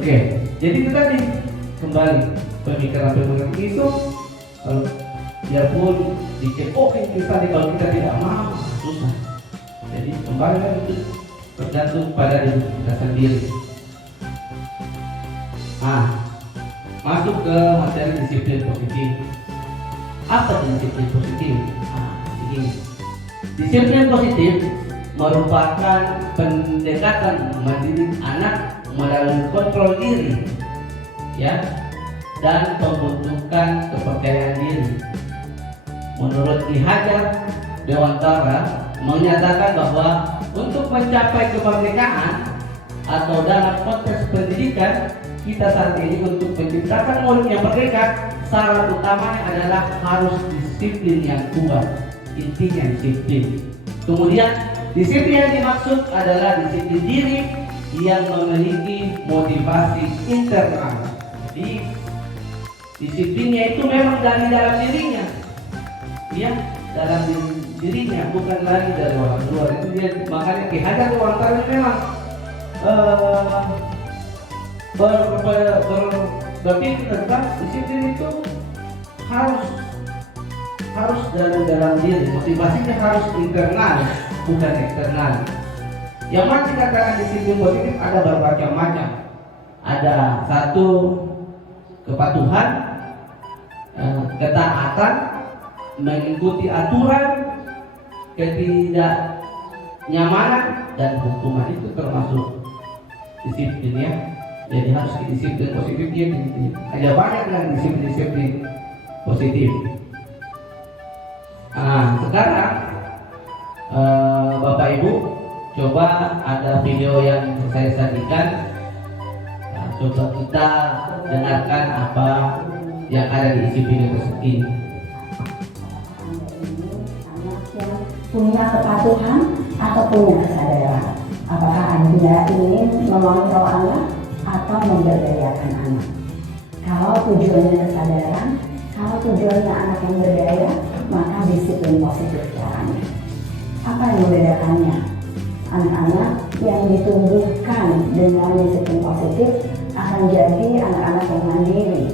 Oke, jadi itu tadi kembali pemikiran-pemikiran itu biarpun dicekokin kita kalau kita tidak mau susah. Jadi kembali itu tergantung pada diri kita sendiri. Masuk ke materi disiplin positif. Apa disiplin positif? Begini. Disiplin positif merupakan pendekatan mendidik anak melalui kontrol diri, ya, dan pembentukan kepercayaan diri. Menurut Ki Hajar Dewantara menyatakan bahwa untuk mencapai kemerdekaan atau dalam konteks pendidikan kita saat ini untuk menciptakan murid yang merdeka, syarat utamanya adalah harus disiplin yang kuat. Intinya disiplin. Kemudian disiplin yang dimaksud adalah disiplin diri, yang memiliki motivasi internal. Jadi disiplinnya itu memang dari dalam dirinya, ya, dalam dirinya, bukan lagi dari orang luar. Itu dia, makanya Ki Hajar Dewantara memang berpikir tentang disiplin itu harus dari dalam diri. Motivasinya harus internal, bukan eksternal. Yang mana dikatakan disiplin positif ada berbagai macam. Ada satu, kepatuhan, ketaatan, mengikuti aturan, ketidaknyamanan, dan hukuman. Itu termasuk disiplin, ya. Jadi harus disiplin positifnya. Ada banyak lah disiplin positif. Sekarang Bapak Ibu coba ada video yang saya sajikan. Coba kita dengarkan apa yang ada di isi video tersebut. Anak yang punya kepatuhan atau punya kesadaran. Apakah Anda ingin mengontrol anak atau memberdayakan anak? Kalau tujuannya kesadaran, kalau tujuannya anak yang berdaya, maka disiplin positif caranya. Apa yang membedakannya? Anak-anak yang ditumbuhkan dengan disiplin positif akan jadi anak-anak yang mandiri,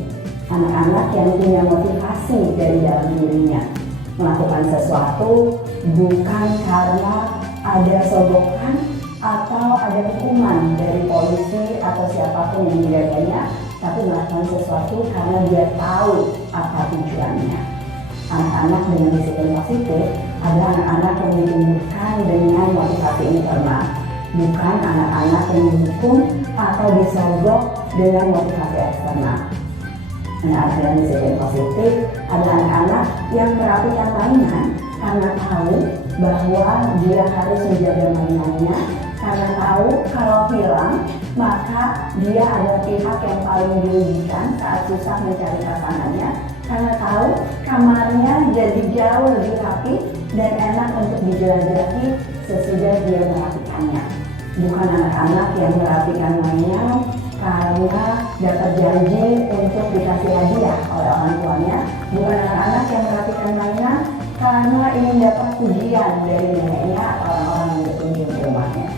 anak-anak yang punya motivasi dari dalam dirinya melakukan sesuatu bukan karena ada sogokan atau ada hukuman dari polisi atau siapapun yang menjaganya, tapi melakukan sesuatu karena dia tahu apa tujuannya. Anak-anak dengan disiplin positif adalah anak-anak yang ditumbuhkan dengan motivasi internal, bukan anak-anak yang dihukum atau disogok dengan motivasi eksternal. Anak-anak dengan disiplin positif adalah anak-anak yang merapikan mainan karena tahu bahwa dia harus menjaga mainannya, karena tahu kalau hilang maka dia adalah pihak yang paling dirugikan saat susah mencari pasangannya, karena tahu kamarnya jadi jauh lebih rapi dan enak untuk dijelajahi sesudah dia merapikannya. Bukan anak-anak yang merapikan mainan karena dapat janji untuk dikasih hadiah oleh orang tuanya. Bukan anak-anak yang merapikan mainan karena ingin dapat pujian dari neneknya atau orang-orang yang berkunjung ke rumahnya.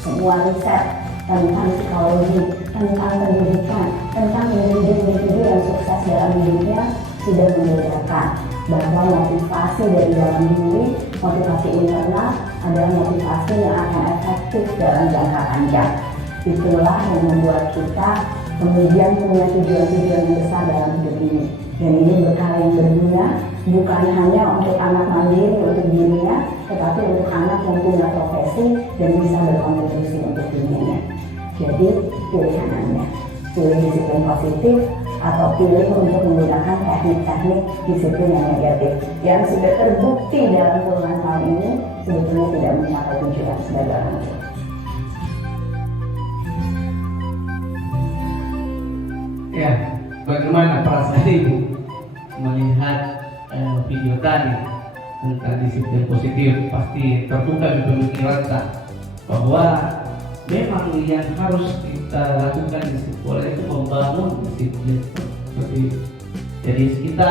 Semua riset tentang psikologi, tentang pendidikan, tentang individu yang sukses dalam hidupnya sudah membedakan bahwa motivasi dari dalam diri, motivasi internal adalah motivasi yang akan efektif dalam jangka panjang. Itulah yang membuat kita kemudian punya tujuan-tujuan yang besar dalam hidup ini. Dan ini bekal yang berguna bukan hanya untuk anak mandiri untuk dirinya, tetapi untuk anak yang punya profesi dan bisa berkontribusi untuk dunianya. Jadi pilihan Anda, pilih disiplin positif atau pilih untuk menggunakan teknik-teknik disiplin yang negatif yang sudah terbukti dalam puluhan tahun ini sebetulnya tidak mencapai tujuan sebagai orang tua. Ya, bagaimana perasaan Ibu melihat video tadi tentang disiplin positif? Pasti terbuka di pemikiran kita bahwa memang yang harus kita lakukan di sekolah itu membangun disiplin seperti itu. Jadi kita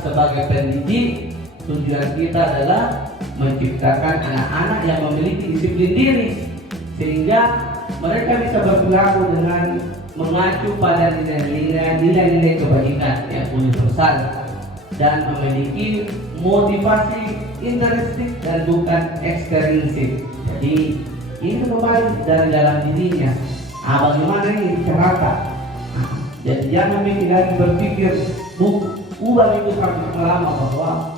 sebagai pendidik, tujuan kita adalah menciptakan anak-anak yang memiliki disiplin diri sehingga mereka bisa berperilaku dengan mengacu pada nilai-nilai kebaikan yang universal dan memiliki motivasi intrinsik dan bukan ekstrinsik. Jadi ini kembali dari dalam dirinya. Bagaimana ini diceritakan? Jadi jangan lagi berpikir ubah itu sampai lama bahwa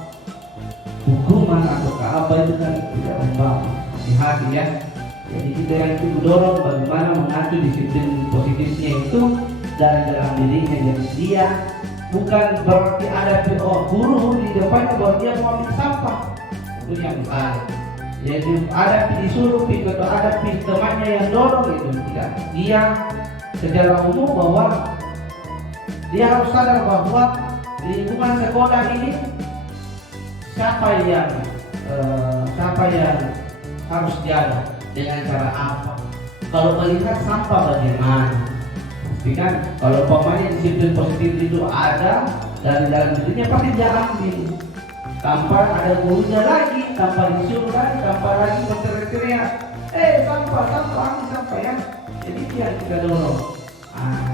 hukuman atau apa itu kan tidak membangun hati ya. Jadi kita yang dorong bagaimana mengacu disiplin positifnya itu dari dalam dirinya. Jadi dia bukan berarti ada guru di depannya bahwa dia mau ambil sampah, itu yang salah. Jadi ada disuruh atau ada temannya yang dorong itu tidak. Dia secara umum bahwa dia harus sadar bahwa di lingkungan sekolah ini siapa yang harus jaga dengan cara apa. kalau melihat sampah bagaimana, pastikan kalau umpamanya disiplin positif itu ada dari dalam dirinya pasti dia ambil tanpa ada gurunya lagi, tanpa disuruh lagi, tanpa lagi berteriak-teriak, sampah, ambil sampah ya. Jadi dia kita dorong.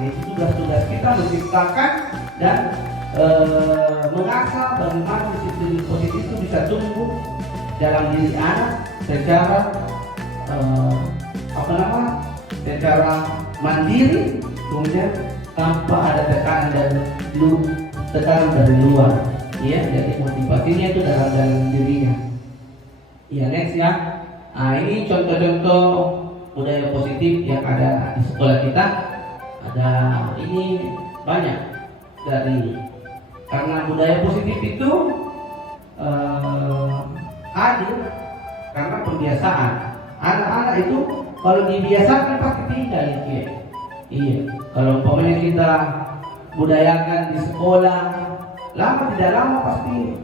Itu tugas-tugas kita menciptakan dan mengasah bagaimana disiplin positif itu bisa tumbuh dalam diri anak secara secara mandiri, kemudian tanpa ada tekanan dari luar. Ya, jadi motivasinya itu dalam dirinya. Ya, next ya. Ini contoh-contoh budaya positif yang ada di sekolah kita. Ada ini banyak dari karena budaya positif itu hadir karena pembiasaan. Anak-anak itu kalau dibiasakan pasti tinggal ya. Iya. Kalau umpamanya kita budayakan di sekolah, lama tidak lama pasti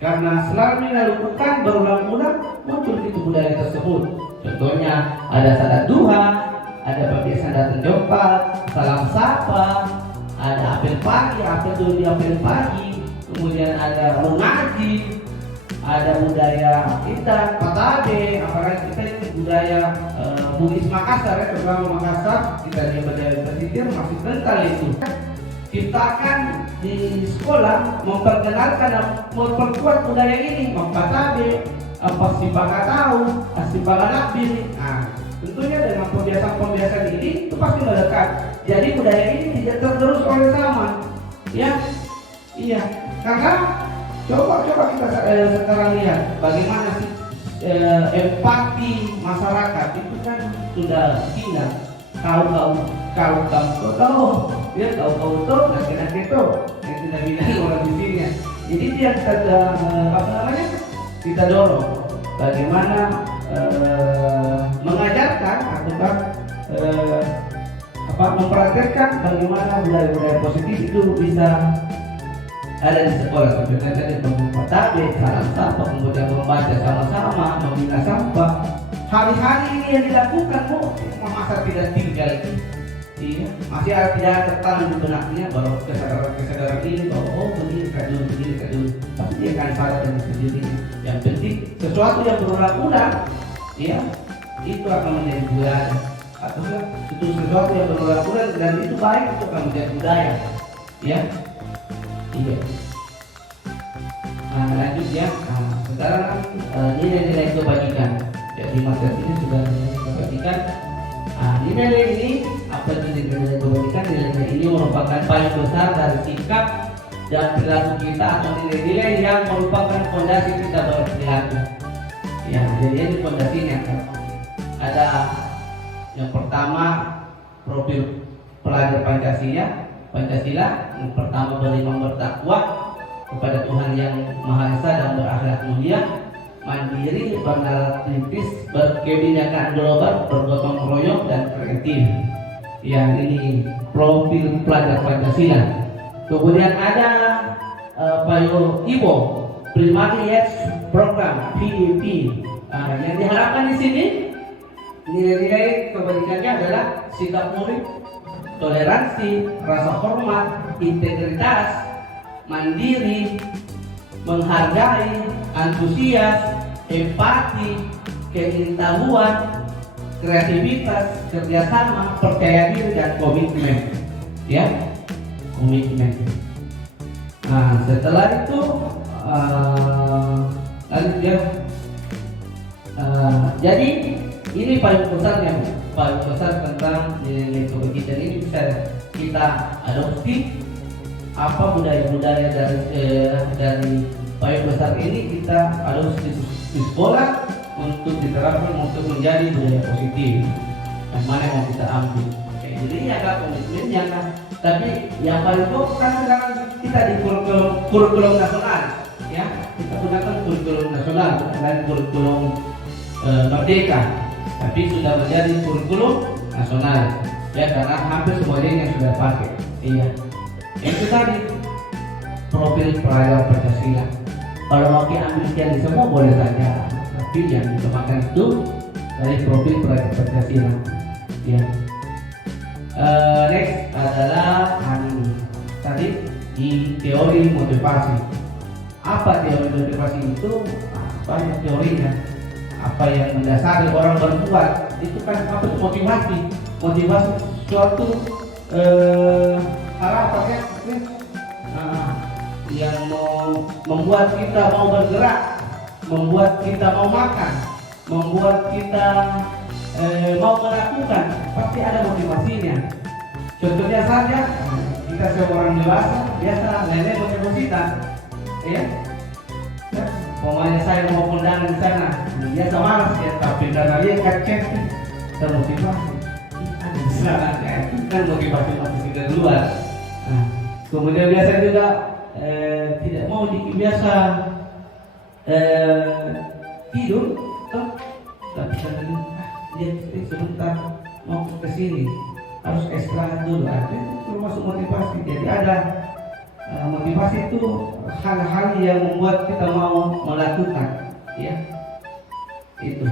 karena selalu dilakukan berulang-ulang muncul itu budaya tersebut. Contohnya ada salat duha, ada pembiasaan datang jumpat, salam sapa, ada apel pagi, apel dulu di apel pagi, kemudian ada mengaji, ada budaya kita patabe, apalagi kita ini budaya Bugis Makassar ya, terutama Makassar kita di budaya pesisir masih kental itu. Ciptakan di sekolah memperkenalkan dan memperkuat budaya ini, mempatabe, apa sipaka tahu, sipaka nakbir. Tentunya dengan pembiasaan ini itu pasti melekat. Jadi budaya ini tidak tergerus oleh zaman, ya, iya. Karena coba kita sekarang lihat bagaimana sih empati masyarakat itu kan sudah hilang. Kau dia tahu dan kena itu yang tidak bilang orang di sini. Jadi dia kita dorong bagaimana mengajarkan atau mempraktekkan bagaimana budaya-budaya positif itu bisa ada di sekolah. Sebenarnya tadi pembaca salam sapa, kemudian membaca sama-sama, membina sampah. Hari-hari ini yang dilakukan masa tidak tinggal. Iya, masih ada tidak tertanam di benaknya bahwa kesadaran ini bahwa begini dulu pasti dia akan salah dan sendiri. Yang penting sesuatu yang berulang-ulang, ya itu akan menjadi budaya. Atau itu sesuatu yang berulang-ulang dan itu baik, itu akan menjadi budaya. Ya, iya. Lanjut ya. Sekarang nilai-nilai kebajikan. Jadi materi ini sudah kebajikan. Nilai ini apa itu nilai kebajikan? Nilai ini merupakan paling besar dari sikap dan perilaku kita atau nilai-nilai yang merupakan fondasi kita berperilaku. Ya, jadi ini fondasinya. Ada yang pertama profil pelajar Pancasila. Yang pertama beriman bertakwa kepada Tuhan yang Maha Esa dan berakhlak mulia, mandiri, bernalar kritis, berkebinekaan global, bergotong royong dan kreatif. Yang ini profil pelajar Pancasila. Kemudian ada Payo Ibo Primary Youth Program PEP. Yang diharapkan di sini nilai-nilai kebajikannya adalah sikap murid, toleransi, rasa hormat, integritas, mandiri, menghargai, antusias, empati, keingintahuan, kreativitas, kerjasama, percaya diri dan komitmen. Ya, komitmen. Nah, setelah itu lanjut ya. Jadi ini paling besar tentang nilai kebajikan ini bisa kita adopsi. Apa budaya-budaya dari paling besar ini kita adopsi di sekolah untuk diterapkan untuk menjadi budaya positif. Yang mana yang kita ambil? Jadi ada komitmennya kan. Tapi yang paling pokok kan sekarang kita di kurikulum nasional, ya kita gunakan kurikulum nasional dan kurikulum merdeka. Tapi sudah menjadi kurikulum nasional, ya karena hampir semuanya yang sudah pakai. Iya. Itu tadi profil pelajar Pancasila. Kalau mau ambil yang semua boleh saja, tapi yang dikembangkan itu dari profil pelajar Pancasila. Ya. Next adalah tadi di teori motivasi. Apa teori motivasi itu? Banyak teorinya. Apa yang mendasari orang berbuat itu kan apa itu motivasi? Motivasi suatu harapan ya, yang membuat kita mau bergerak, membuat kita mau makan, membuat kita mau melakukan, pasti ada motivasinya. Contohnya saja, kita seorang dewasa biasa nenek motivasikan, ya. Pokoknya saya mau kondangan di sana, biasa malas ya, tapi karena dia kacet termotivasi. Ada di sana kan motivasi dari luar. Nah, kemudian biasa juga tidak mau biasa tidur, tapi kadang dia sebentar mau ke sini harus istirahat dulu. Itu termasuk motivasi. Jadi ada motivasi itu hal-hal yang membuat kita mau melakukan, ya itu.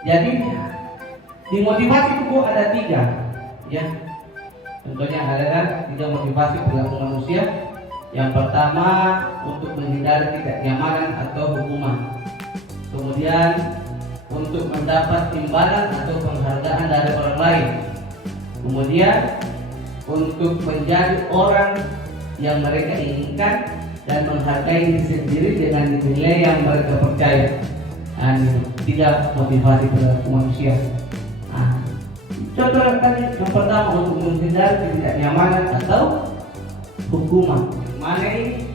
Jadi di motivasi itu ada 3, ya. Contohnya ada 3 motivasi perilaku manusia. Yang pertama untuk menghindari ketidaknyamanan atau hukuman. Kemudian untuk mendapat imbalan atau penghargaan dari orang lain. Kemudian untuk menjadi orang yang mereka inginkan dan menghargai diri sendiri dengan nilai yang mereka percaya. Itu 3 motivasi perilaku manusia. Contoh tadi yang pertama untuk menghindari ketidaknyamanan atau hukuman. Mana ini?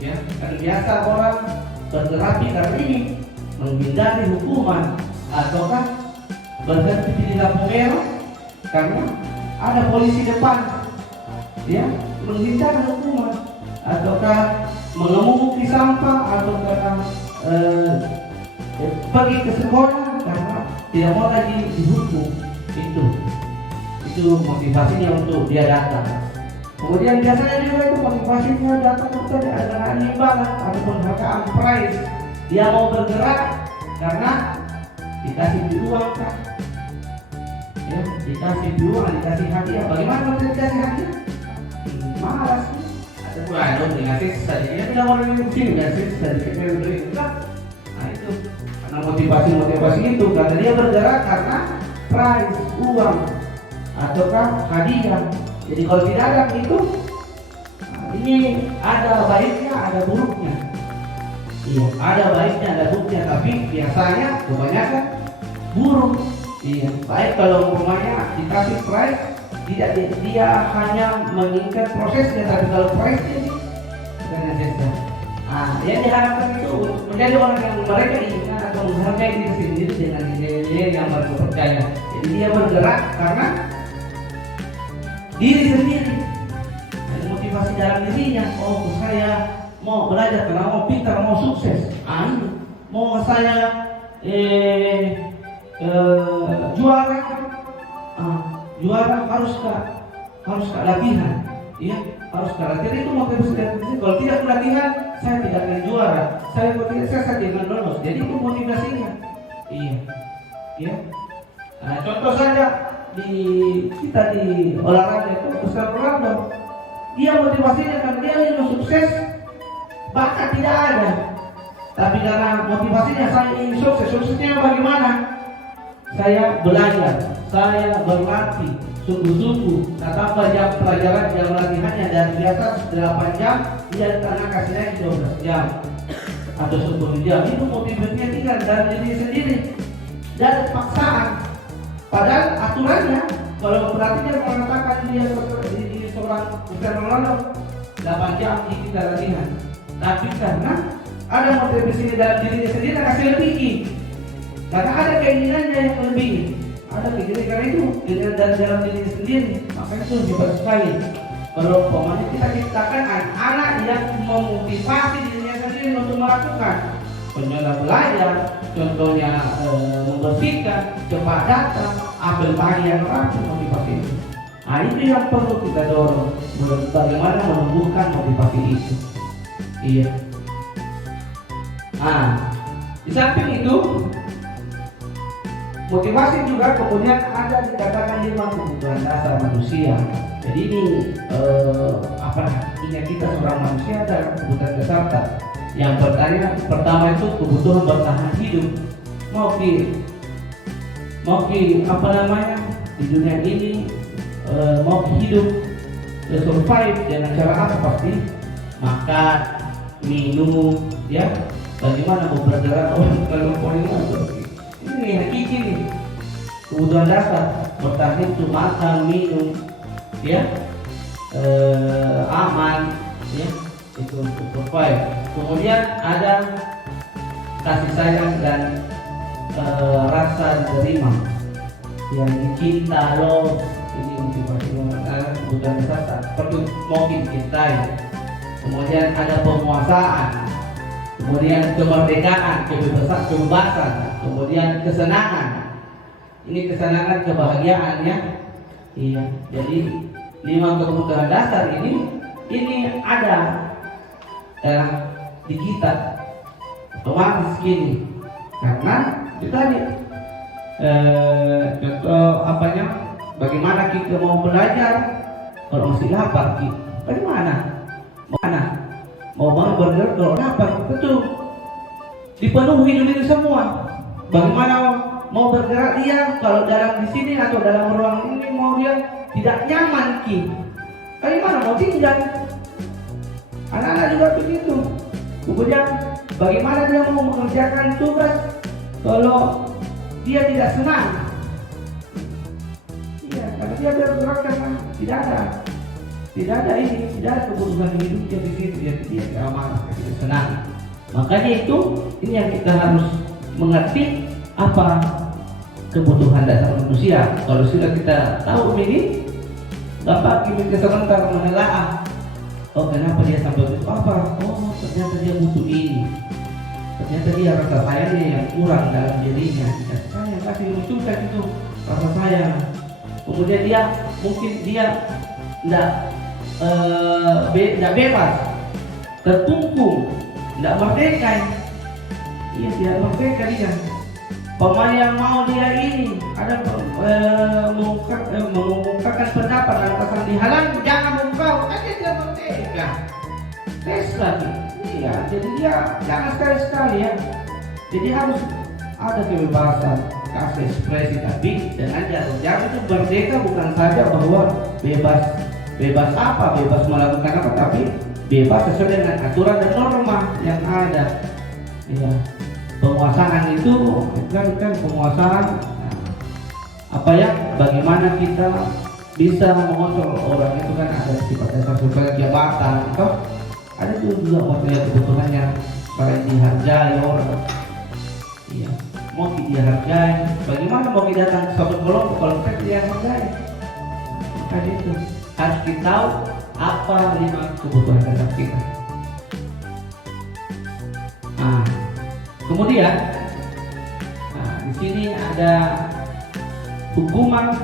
Ya, kan biasa orang berterapi karena ini menghindari hukuman, ataukah berhenti di lampu merah karena ada polisi depan, ya, menghindari hukuman, ataukah mengemuki sampah, ataukah pergi ke sekolah karena tidak mau lagi dihukum. Itu motivasinya untuk dia datang. Kemudian biasanya juga itu motivasinya datang untuk ada imbalan ataupun penghargaan prize. Dia mau bergerak karena dikasih uang kan? Ya, dikasih uang, dikasih hadiah. Bagaimana kalau dikasih hadiah? Malas. Ada kurang dikasih sedikit. Dia tidak mau dikasih sedikit beri. Nah itu karena motivasi itu karena dia bergerak karena prize, uang ataukah hadiah. Jadi kalau tidak ada itu, ini ada baiknya, ada buruknya. Iya, ada baiknya, ada buruknya, tapi biasanya kebanyakan buruk. Iya, baik kalau umpamanya dikasih prize, dia hanya menginginkan prosesnya, tapi kalau prize ini bukan jasa. Yang diharapkan itu menjadi orang yang mereka inginkan atau menghargai diri sendiri dengan nilai yang mereka percaya. Jadi dia bergerak karena diri sendiri, ada motivasi dalam dirinya. Oh, saya mau belajar karena mau pintar, mau sukses. Mau saya juara, juara harus ke latihan, ya harus ke latihan. Itu motivasi dalam diri. Kalau tidak latihan, saya tidak akan juara. Saya tidak lolos. Jadi itu motivasinya. Iya, ya. Contoh saja. Kita di olahraga itu Cristiano Ronaldo, dia motivasinya karena dia ingin sukses, bakat tidak ada, tapi karena motivasinya saya ingin sukses. Suksesnya bagaimana? Saya belajar, saya berlatih sungguh-sungguh. Tambah jam pelajaran, jam latihannya dari biasa 8 jam, dia karena kasih lagi 12 jam atau 10 jam. Itu motivasinya tinggal dari diri sendiri dan paksaan. Padahal aturannya, kalau pelatihnya mengatakan dia di seorang Cristiano Ronaldo 8 jam kita latihan, tapi karena ada motivasi dalam dirinya sendiri kasih lebih, karena ada keinginannya yang lebih, ada keinginan karena itu keinginan dalam diri sendiri, makanya itu hebat sekali. Kalau umpamanya kita ciptakan anak-anak yang memotivasi dirinya sendiri untuk melakukan, contohnya belajar, contohnya membersihkan, cepat datang, ambil bagian rapi, motivasi itu. Itu yang perlu kita dorong, bagaimana menumbuhkan motivasi itu. Iya. Di samping itu motivasi juga kemudian ada dikatakan 5 kebutuhan dasar manusia. Jadi ini apa hakikatnya kita seorang manusia adalah kebutuhan dasar. Yang pertama itu kebutuhan bertahan hidup. Mau apa namanya di dunia ini mau hidup survive dengan cara apa? Pasti makan, minum, ya. Bagaimana mau bergerak kalau poinnya ini hakiki nih kebutuhan dasar bertahan itu makan, minum, ya, aman, ya, itu untuk survive. Kemudian ada kasih sayang dan rasa terima, yang cinta, love, ini motivasi kebutuhan dasar seperti mau dicintai. Kemudian ada penguasaan, kemudian kemerdekaan, kebebasan, kemudian kesenangan. Ini kesenangan, kebahagiaannya. Iya, jadi 5 kebutuhan dasar ini ada di kita otomatis gini, karena itu tadi contoh apanya, bagaimana kita mau belajar kalau masih lapar, bagaimana? Mau bangun bergerak kalau lapar, betul dipenuhi dulu itu semua. Bagaimana mau bergerak dia kalau dalam di sini atau dalam ruang ini mau dia tidak nyaman bagaimana mau tinggal? Anak-anak juga begitu. Kemudian bagaimana dia mau mengerjakan tugas kalau dia tidak senang? Iya, karena dia bergerak karena tidak ada kebutuhan hidupnya di situ, dia tidak aman, tidak senang. Makanya ini yang kita harus mengerti apa kebutuhan dasar manusia. Kalau sudah kita tahu ini, dapat kita sebentar menelaah. Oh, kenapa dia sampai begitu? Apa? Oh, ternyata dia butuh ini. Ternyata dia rasa sayangnya yang kurang dalam dirinya. Saya kasih munculkan itu rasa sayang. Kemudian dia mungkin dia tidak bebas, terkungkung, tidak merdeka. Iya, tidak merdeka dia. Pemain yang mau dia ini ada mengungkapkan pendapat dalam pasal dihalang, jangan membawa, kan dia tidak merdeka. Tes lagi, iya. Jadi dia jangan sekali-sekali ya. Jadi harus ada kebebasan, kasih ekspresi, tapi dengan jangan itu merdeka bukan saja bahwa bebas apa, bebas melakukan apa, tapi bebas sesuai dengan aturan dan norma yang ada. Iya. Penguasaan itu kan penguasaan apa ya? Bagaimana kita bisa mengontrol orang itu kan ada sifat dasar sebagai jabatan, atau ada juga material kebutuhannya selain dihargai orang. Iya, mau dihargai. Bagaimana mau kita datang ke suatu kelompok kalau kita dihargai? Maka itu harus kita tahu apa 5 kebutuhan dasar kita. Kemudian, di sini ada hukuman,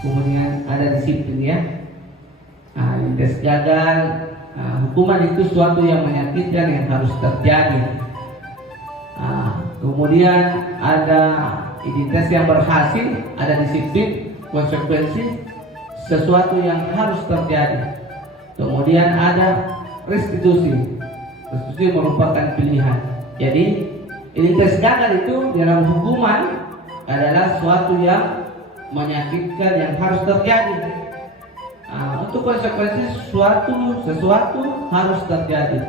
kemudian ada disiplin ya. Tes gagal, hukuman itu suatu yang menyakitkan yang harus terjadi. Kemudian ada identitas yang berhasil, ada disiplin, konsekuensi, sesuatu yang harus terjadi. Kemudian ada restitusi. Restitusi merupakan pilihan. Jadi identitas gagal itu dalam hukuman adalah suatu yang menyakitkan yang harus terjadi. Untuk konsekuensi sesuatu harus terjadi.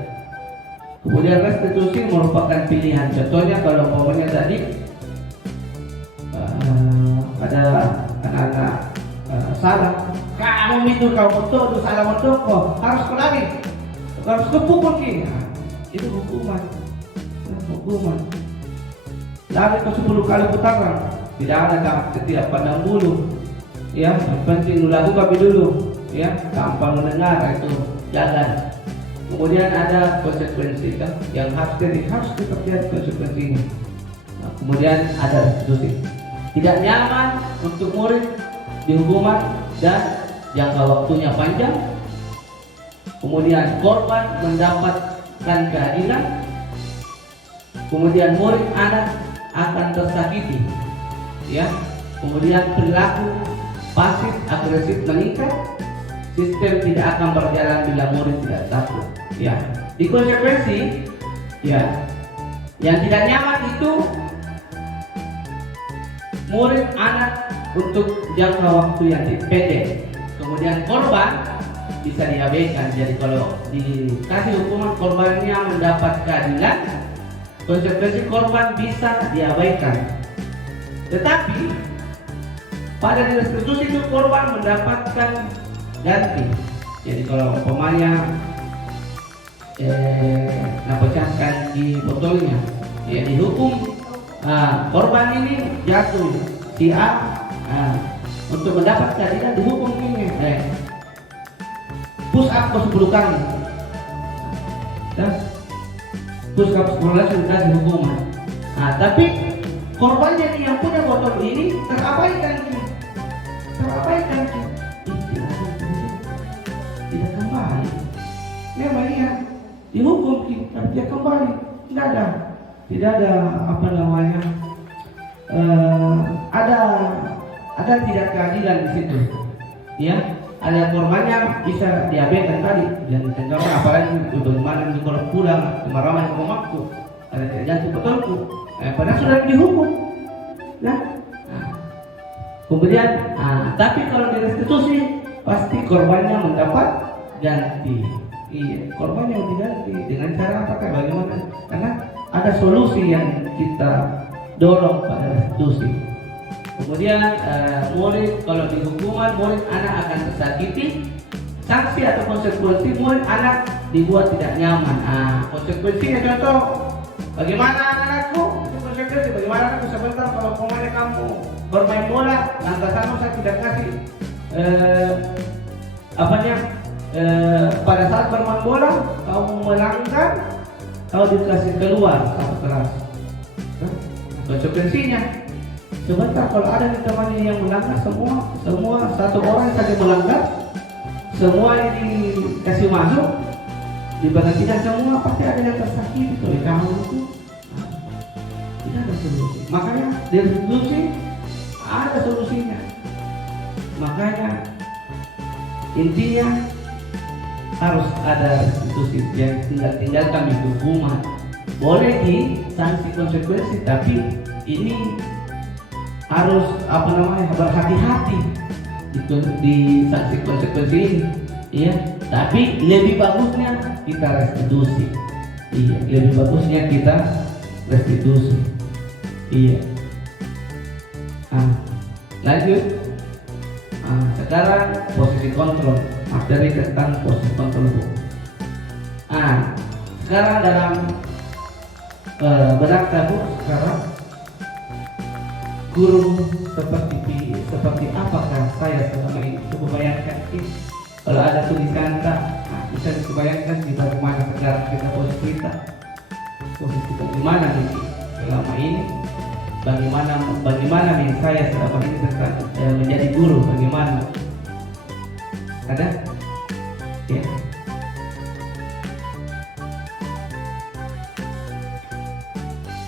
Kemudian restitusi merupakan pilihan. Contohnya kalau umpamanya tadi ada anak-anak salah, kamu itu kau betul salah betul kok harus kelari, harus kepukul itu hukuman. Lari ke 10 kali putaran, tidak ada tidak pandang bulu, ya. Yang penting lakukan dulu, ya, tanpa mendengar itu jalan. Kemudian ada konsekuensi kan, yang harus terjadi konsekuensinya. Kemudian ada restitusi. Tidak nyaman untuk murid dihukuman dan jangka waktunya panjang. Kemudian korban mendapatkan keadilan. Kemudian murid anak akan tersakiti. ya. Kemudian perilaku pasif agresif meningkat, sistem tidak akan berjalan bila murid tidak takut, ya. Di konsekuensi, ya, yang tidak nyaman itu murid anak untuk jangka waktu yang pendek. Kemudian korban bisa diabaikan. Jadi kalau dikasih hukuman korbannya mendapat keadilan, konsekuensi korban bisa diabaikan. Tetapi pada restitusi itu korban mendapatkan ganti. Jadi kalau umpamanya pecahkan di botolnya, ya dihukum, korban ini jatuh si A, untuk mendapat keadilan dihukum ini push up 10 kali, push up 10 kali sudah dikasih hukuman. Tapi korbannya nih yang punya botol ini terabaikan, tidak kembali. Memang iya dihukum, tapi dia kembali, tidak ada apa namanya, ada tidak keadilan di situ, ya. Ada korbannya bisa diabaikan tadi, dan contohnya apalagi bagaimana kalau pulang kemarahan ke rumahku, ada tidak jatuh betulku, padahal sudah dihukum, kemudian, tapi kalau direstitusi pasti korbannya mendapat ganti. Iya, korban yang diganti dengan cara apa, bagaimana? Karena ada solusi yang kita dorong pada restitusi. Kemudian murid kalau dihukuman, murid anak akan tersakiti. Sanksi atau konsekuensi murid anak dibuat tidak nyaman. Konsekuensinya contoh, bagaimana anakku? Itu konsekuensi. Bagaimana anakku sebentar kalau pemain kamu bermain bola, lantas saya tidak kasih pada saat bermain bola kamu melanggar, kau dikasih keluar satu kelas. Konsekuensinya sebentar kalau ada di temannya yang melanggar, semua satu orang saja melanggar, semua yang dikasih masuk diberhentikan semua, pasti ada yang tersakiti. Oleh kamu itu tidak ada solusi. Makanya dari solusi ada solusinya. Makanya intinya harus ada restitusi, yang tinggalkan di hukuman. Boleh di sanksi konsekuensi, tapi ini harus berhati-hati di sanksi konsekuensi ini, ya. Tapi lebih bagusnya kita restitusi, iya. Lebih bagusnya kita restitusi, iya. Lanjut. Sekarang posisi kontrol, materi tentang posisi kontrol. Sekarang dalam benak tabu sekarang guru seperti apakah saya selama ini? Coba bayangkan, kalau ada tulisan bisa dibayangkan di bagaimana sekarang kita posisi bagaimana nih selama ini, bagaimana nih saya selama ini tentang menjadi guru, bagaimana? Ada? Ya.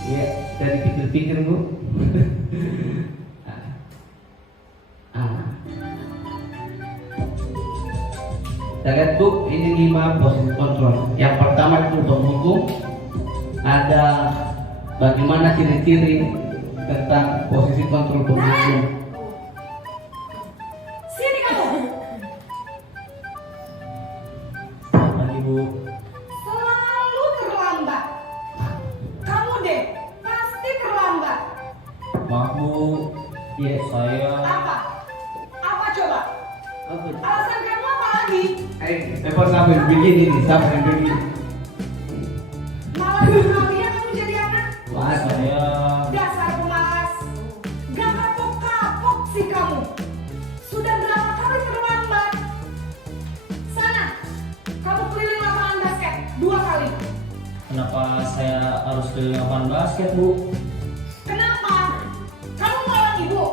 Ya, dari pikir-pikir Bu. Kita lihat Bu, ini 5 posisi kontrol. Yang pertama itu penghukum. Ada bagaimana ciri-ciri tentang posisi kontrol penghukum. Sini kamu. Selamat Ibu. Selalu terlambat. Kamu deh pasti terlambat. Maaf Bu, ya saya. Apa? Apa coba? Alasan kamu apa lagi? Lepas sampai begini nih, sampai begini. Malas sekali ya kamu jadi anak. Wah, saya. Dasar pemalas. Gak kapok-kapok sih kamu. Sudah berapa kali terlambat? Sana, kamu keliling lapangan basket 2 kali. Kenapa saya harus keliling lapangan basket, Bu? Kenapa? Kamu melawan ibu.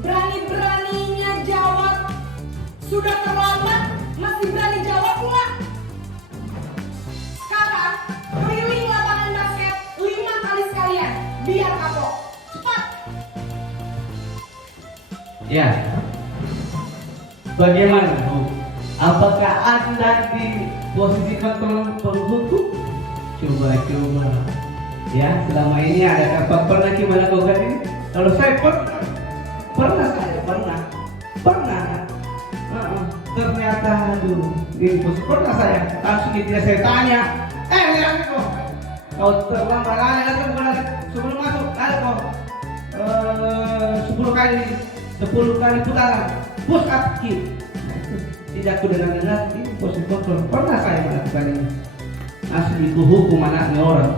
Berani-beraninya jawab. Sudah terlambat, masih berani jawab pula. Sekarang, keliling lapangan basket 5 kali sekalian. Biar kapok. Cepat. Ya. Bagaimana Bu? Apakah Anda di posisi kontrol penghukum? Coba. Ya, selama ini ada apa pernah kita melakukan ini? Kalau saya pernah. Ternyata aduh, ini pernah saya langsung dia saya tanya, lihat itu, kau terbang berani atau bukan sebelum masuk, ada kau 10 kali putaran, push up kick. Tidak kudengar ini posisi kontrol. Pernah saya melakukan ini. Asli itu hukum anaknya orang.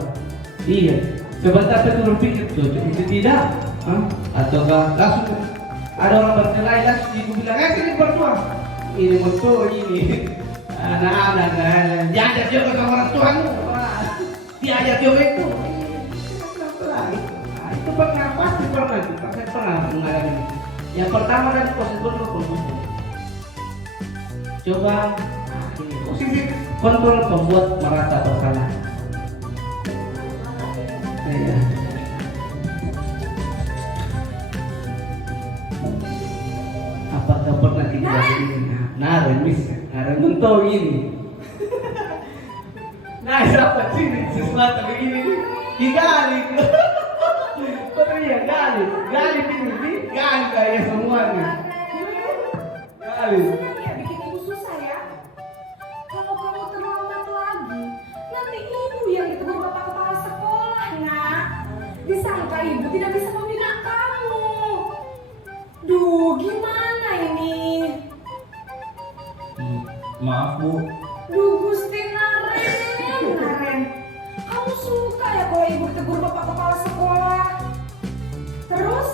Iya. Sebentar saya turun pikir tuh, itu tidak, ataukah langsung ada orang bernilai langsung ibu bilang, sini berdua. Ini betul ini. Anak-anak diajak juga sama orang tuamu. Diajak juga itu. Itu pernah pasti pernah. Saya pernah mengalami. Yang pertama dari posisi kontrol penghukum. Coba ini posisi kontrol pembuat merasa bersalah. Ya. Apakah pernah tidak ini? Nah, mentau ini. Nah, siapa sini sesuatu begini? Digali. Betul ya, gali ini, gali kayak semuanya. Gali. Ya, bikin ibu susah ya. Kalau kamu terlambat lagi, nanti ibu yang ditegur bapak kepala sekolah, nak. Disangka ibu tidak bisa membina kamu. Duh, gimana ini? Maaf Bu. Duh, Gusti Naren. Kamu suka ya kalau ibu ditegur bapak kepala sekolah? Terus,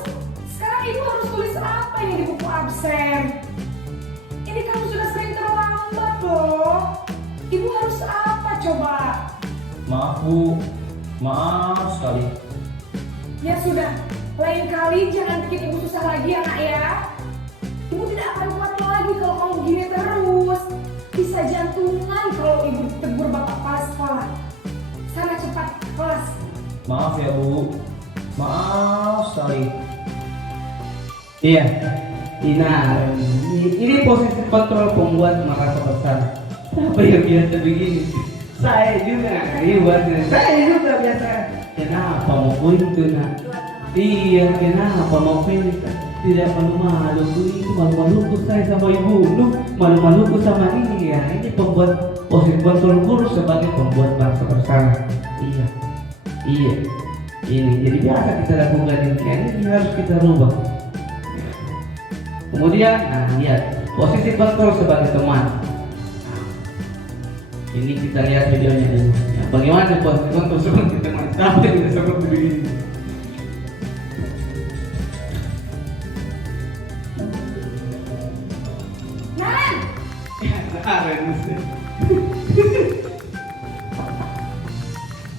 sekarang ibu harus tulis apa ini di buku absen? Ini kamu sudah sering terlambat loh. Ibu harus apa coba? Maaf Bu. Maaf sekali. Ya sudah, lain kali jangan bikin ibu susah lagi ya nak ya. Ibu tidak akan kuat lagi kalau kamu begini terus. Bisa jantungan kalau ibu ditegur bapak kepala sekolah. Sana cepat kelas. Maaf ya Bu. Maaf sekali. Iya. Ini posisi kontrol pembuat merasa bersalah. Apa yang biasa begini? Saya juga biasa. Kenapa mau itu nak? Iya, kenapa mau pilih? Tidak malu-malu, itu malu-maluku saya sama ibu, malu-maluku sama ini ya. Ini pembuat posisi kontrol guru sebagai pembuat merasa bersalah. Iya. Ini jadi biasa kita lakukan ini harus kita rubah. Kemudian, lihat posisi kontrol sebagai teman. Ini kita lihat videonya dulu. Ya, bagaimana posisi kontrol sebagai teman? Sampai tidak seperti begini.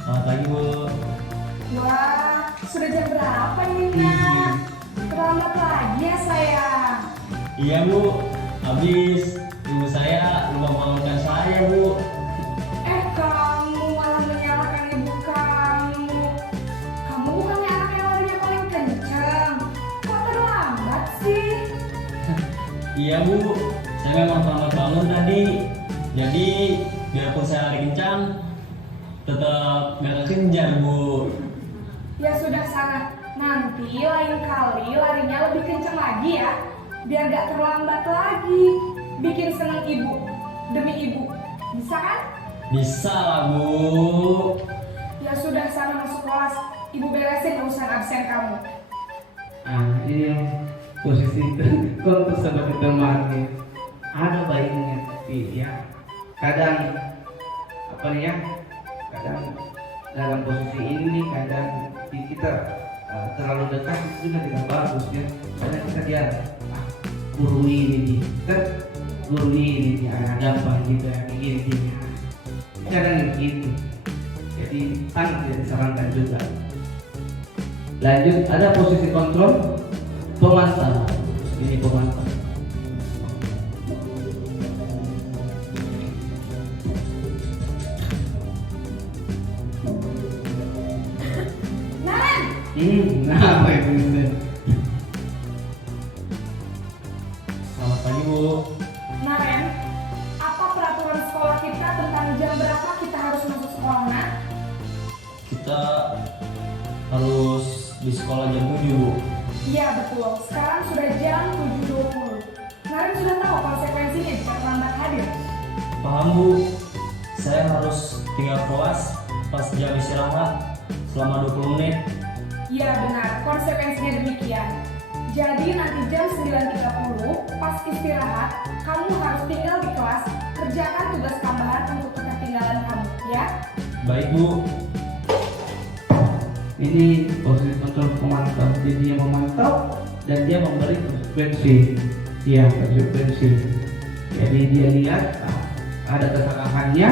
Selamat pagi Bu. Wah, sudah jam berapa nih nak? Terlambat lagi ya sayang. Iya Bu. Habis ibu saya lupa bangunkan saya Bu. Kamu malah menyalahkan ibu kamu. Kamu bukannya anak yang larinya paling kencang. Kok terlambat sih? Iya Bu. Saya memang terlambat bangun tadi. Jadi biarpun saya lari kencang, tetap gak kekejar Bu. Ya sudah sana. Nanti lain kali larinya lebih kencang lagi ya. Biar gak terlambat lagi. Bikin senang ibu. Demi ibu. Bisa kan? Bisa lah Bu. Ya sudah sana masuk kelas. Ibu beresin urusan absen kamu. Ini posisi kontrol sebagai teman nih. Ada baiknya tapi ya kadang kadang dalam posisi ini kadang kita terlalu dekat itu juga tidak bagus ya. Kadang kita lihat guru ini gampang gitu ya begini. Kadang begitu. Jadi sangat tidak disarankan juga. Lanjut, ada posisi kontrol pemantau. Ini pemantau. Naren! Nah, apa itu? pagi Bu. Nah Ren, apa peraturan sekolah kita tentang jam berapa kita harus masuk sekolah nak? Kita harus di sekolah jam 7 Bu. Iya betul, sekarang sudah jam 7.20. Naren sudah tahu konsekuensinya jika terlambat hadir. Paham Bu, saya harus tinggal kelas pas jam istirahat selama 20 menit. Iya benar, konsekuensinya demikian. Jadi nanti jam 9.30 pas istirahat, kamu harus tinggal di kelas, kerjakan tugas tambahan untuk ketertinggalan kamu, ya? Baik Bu. Ini posisi kontrol pemantau, jadi dia memantau dan dia memberi konsekuensi. Iya, konsekuensi. Jadi dia lihat ada kesalahannya,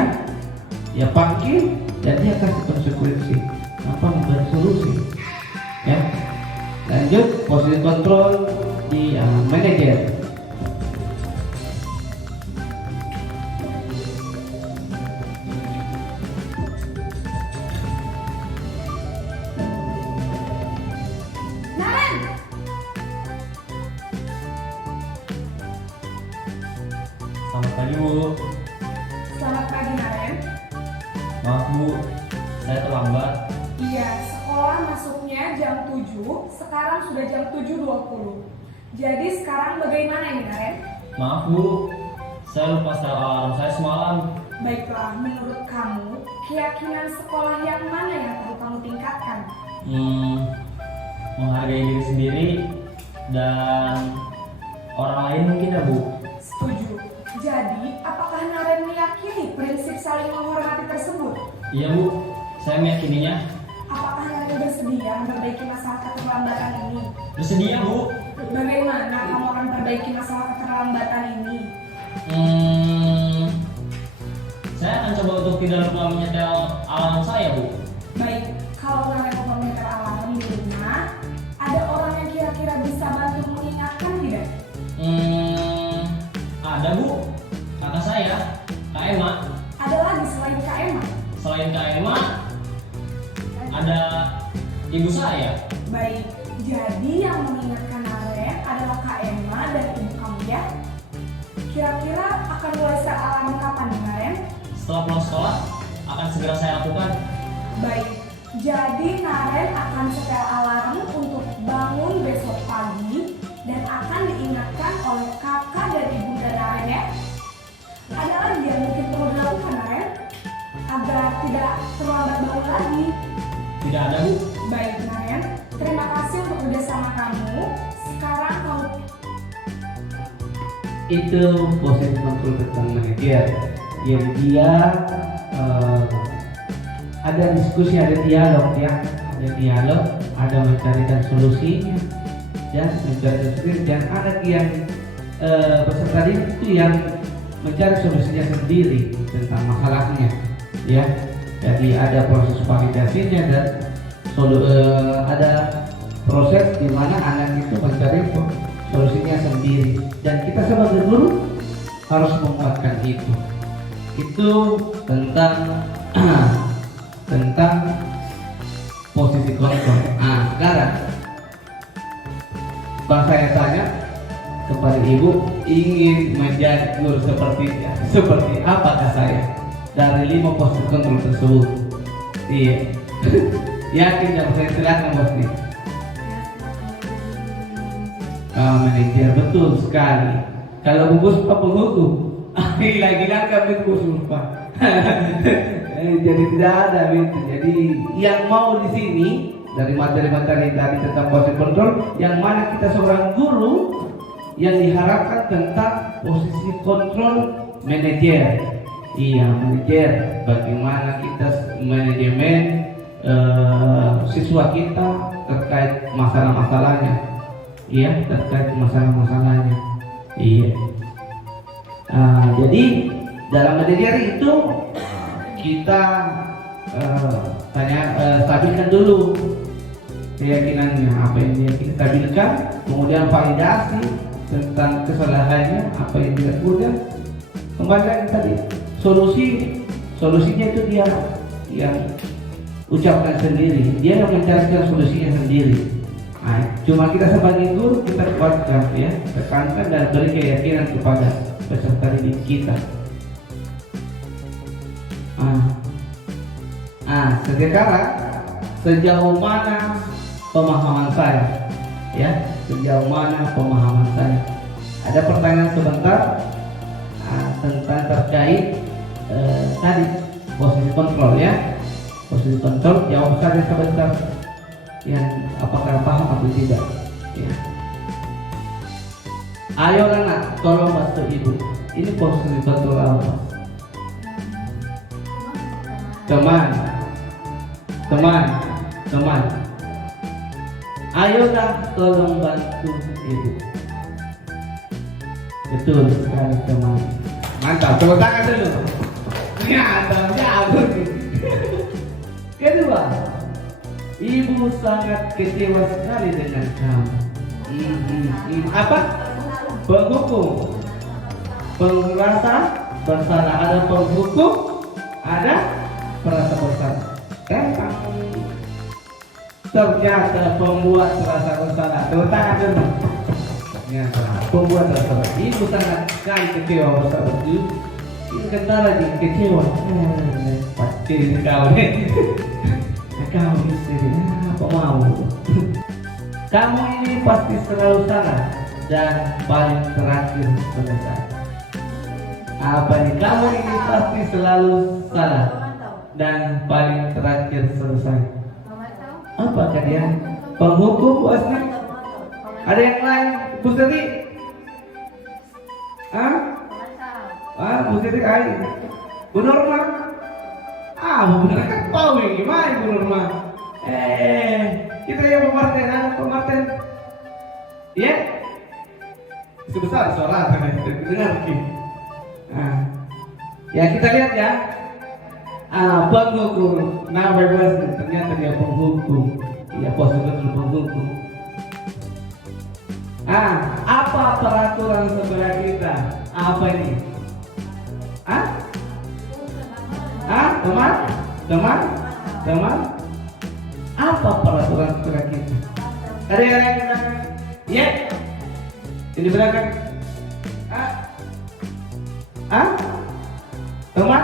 ya panggil dan dia kasih konsekuensi. Apa memberi solusi? Ya. Lanjut posisi kontrol di manajer. Naren! Selamat pagi Bu. Selamat pagi Naren. Maaf Bu, saya terlambat. Iya, sekolah masuknya jam 7, sekarang sudah jam 7.20. Jadi sekarang bagaimana ini Naren? Maaf Bu, saya lupa setel alarm saya semalam. Baiklah, menurut kamu, keyakinan sekolah yang mana yang perlu kamu tingkatkan? Menghargai diri sendiri dan orang lain mungkin ya Bu. Setuju. Jadi, apakah Naren meyakini prinsip saling menghormati tersebut? Iya Bu, saya meyakininya. Apakah Naren bersedia memperbaiki masalah keterlambatan ini? Bersedia Bu. Bagaimana kamu akan perbaiki masalah keterlambatan ini? Saya akan coba untuk tidak lupa menyetel alarm saya Bu. Baik, kalau Naren lupa menyetel alarm di rumah, ada orang yang kira-kira bisa bantu mengingatkan tidak? Ada Bu, kakak saya, Kak Emma. Ada lagi selain Kak Emma? Selain Kak Emma, ada ibu saya. Baik, jadi yang mengingatkan Naren adalah Kak Emma dan ibu kamu ya? Kira-kira akan mulai set alarm kapan nih Naren? Setelah pulang sekolah, akan segera saya lakukan. Baik, jadi Naren akan setel alarm untuk bangun besok pagi dan akan diingatkan oleh kakak dan ibunda Naren ya. Ada lagi yang mungkin perlu dilakukan Naren agar tidak terlambat bangun lagi. Tidak ada Bu. Baik Naren, terima kasih untuk kerjasama kamu. Sekarang kamu Itu posisi kontrol tentang manajer. Yang dia ada diskusi, ada dialog ya, ada mencarikan solusinya dan mencari solusi, dan ada yang peserta didik itu yang mencari solusinya sendiri tentang masalahnya ya. Jadi ada proses validasinya dan ada proses di mana anak itu mencari solusinya sendiri, dan kita sebagai guru harus menguatkan itu tentang posisi kontrol. Sekarang kalau saya tanya kepada ibu, ingin menjadi guru seperti apakah saya dari 5 posisi kontrol tersebut? Iya. Yakin ya, saya silakan Bos nih. Manajer, betul sekali. Kalau bungkus apa penghukum? Lagi-lagi kami bungkus lupa. Jadi tidak ada gitu. Jadi yang mau di sini dari materi-materi tadi tentang posisi kontrol, yang mana kita seorang guru yang diharapkan tentang posisi kontrol manajer. Iya, manajer. Bagaimana kita manajemen siswa kita terkait masalah-masalahnya. Iya, terkait masalah-masalahnya. Iya. Jadi dalam manajer itu kita stabilkan dulu keyakinannya, apa yang dia stabilkan, kemudian validasi tentang kesalahannya, apa yang tidak, kemudian kembali lagi tadi solusinya itu dia yang ucapkan sendiri, dia yang mencarikan solusinya sendiri. Nah, cuma kita sebagai guru kita kuatkan ya, tekankan dan beri keyakinan kepada peserta didik kita. Sekarang sejauh mana pemahaman saya? Ya, sejauh mana pemahaman saya? Ada pertanyaan sebentar tentang terkait tadi posisi kontrol ya. Posisi kontrol jawab saja sebentar. Yang apakah paham atau tidak? Ya. Ayo anak, tolong bantu ibu. Ini posisi kontrol apa? Teman. Ayolah tolong bantu ibu. Betul sekali teman. Mantap, tepuk tangan dulu. Jauh. Kedua, ibu sangat kecewa sekali dengan kamu. Apa? Penghukum, pengerasa bersalah. Ada penghukum, ada merasa bersalah. Ternyata pembuat merasa bersalah. Tepuk tangan dulu. Pembuat merasa bersalah. Ibu sangat sekali kecewa bersama ibu. Ini kata lagi kecewa. Pasti kau nih. Kau istri, apa mau? Kamu ini pasti selalu salah dan paling terakhir selesai. Apa nih? Kamu ini pasti selalu salah dan paling terakhir selesai. Apa kalian? Penghukum pasti? Ada yang lain? Bu Siti? Bu Siti air. Bu Norma? Bu Norma kan tahu ya gimana Bu Norma? Kita yang pemarten. Ya? Itu besar suara dengar sih. Ya kita lihat ya. Penghukum. Nah, bebas ternyata dia penghukum. Iya, betul penghukum. Apa peraturan sebelah kita? Apa ini? Teman? Apa peraturan sebelah kita? Ada yang lain di belakang? Ya? Ini belakang? Teman?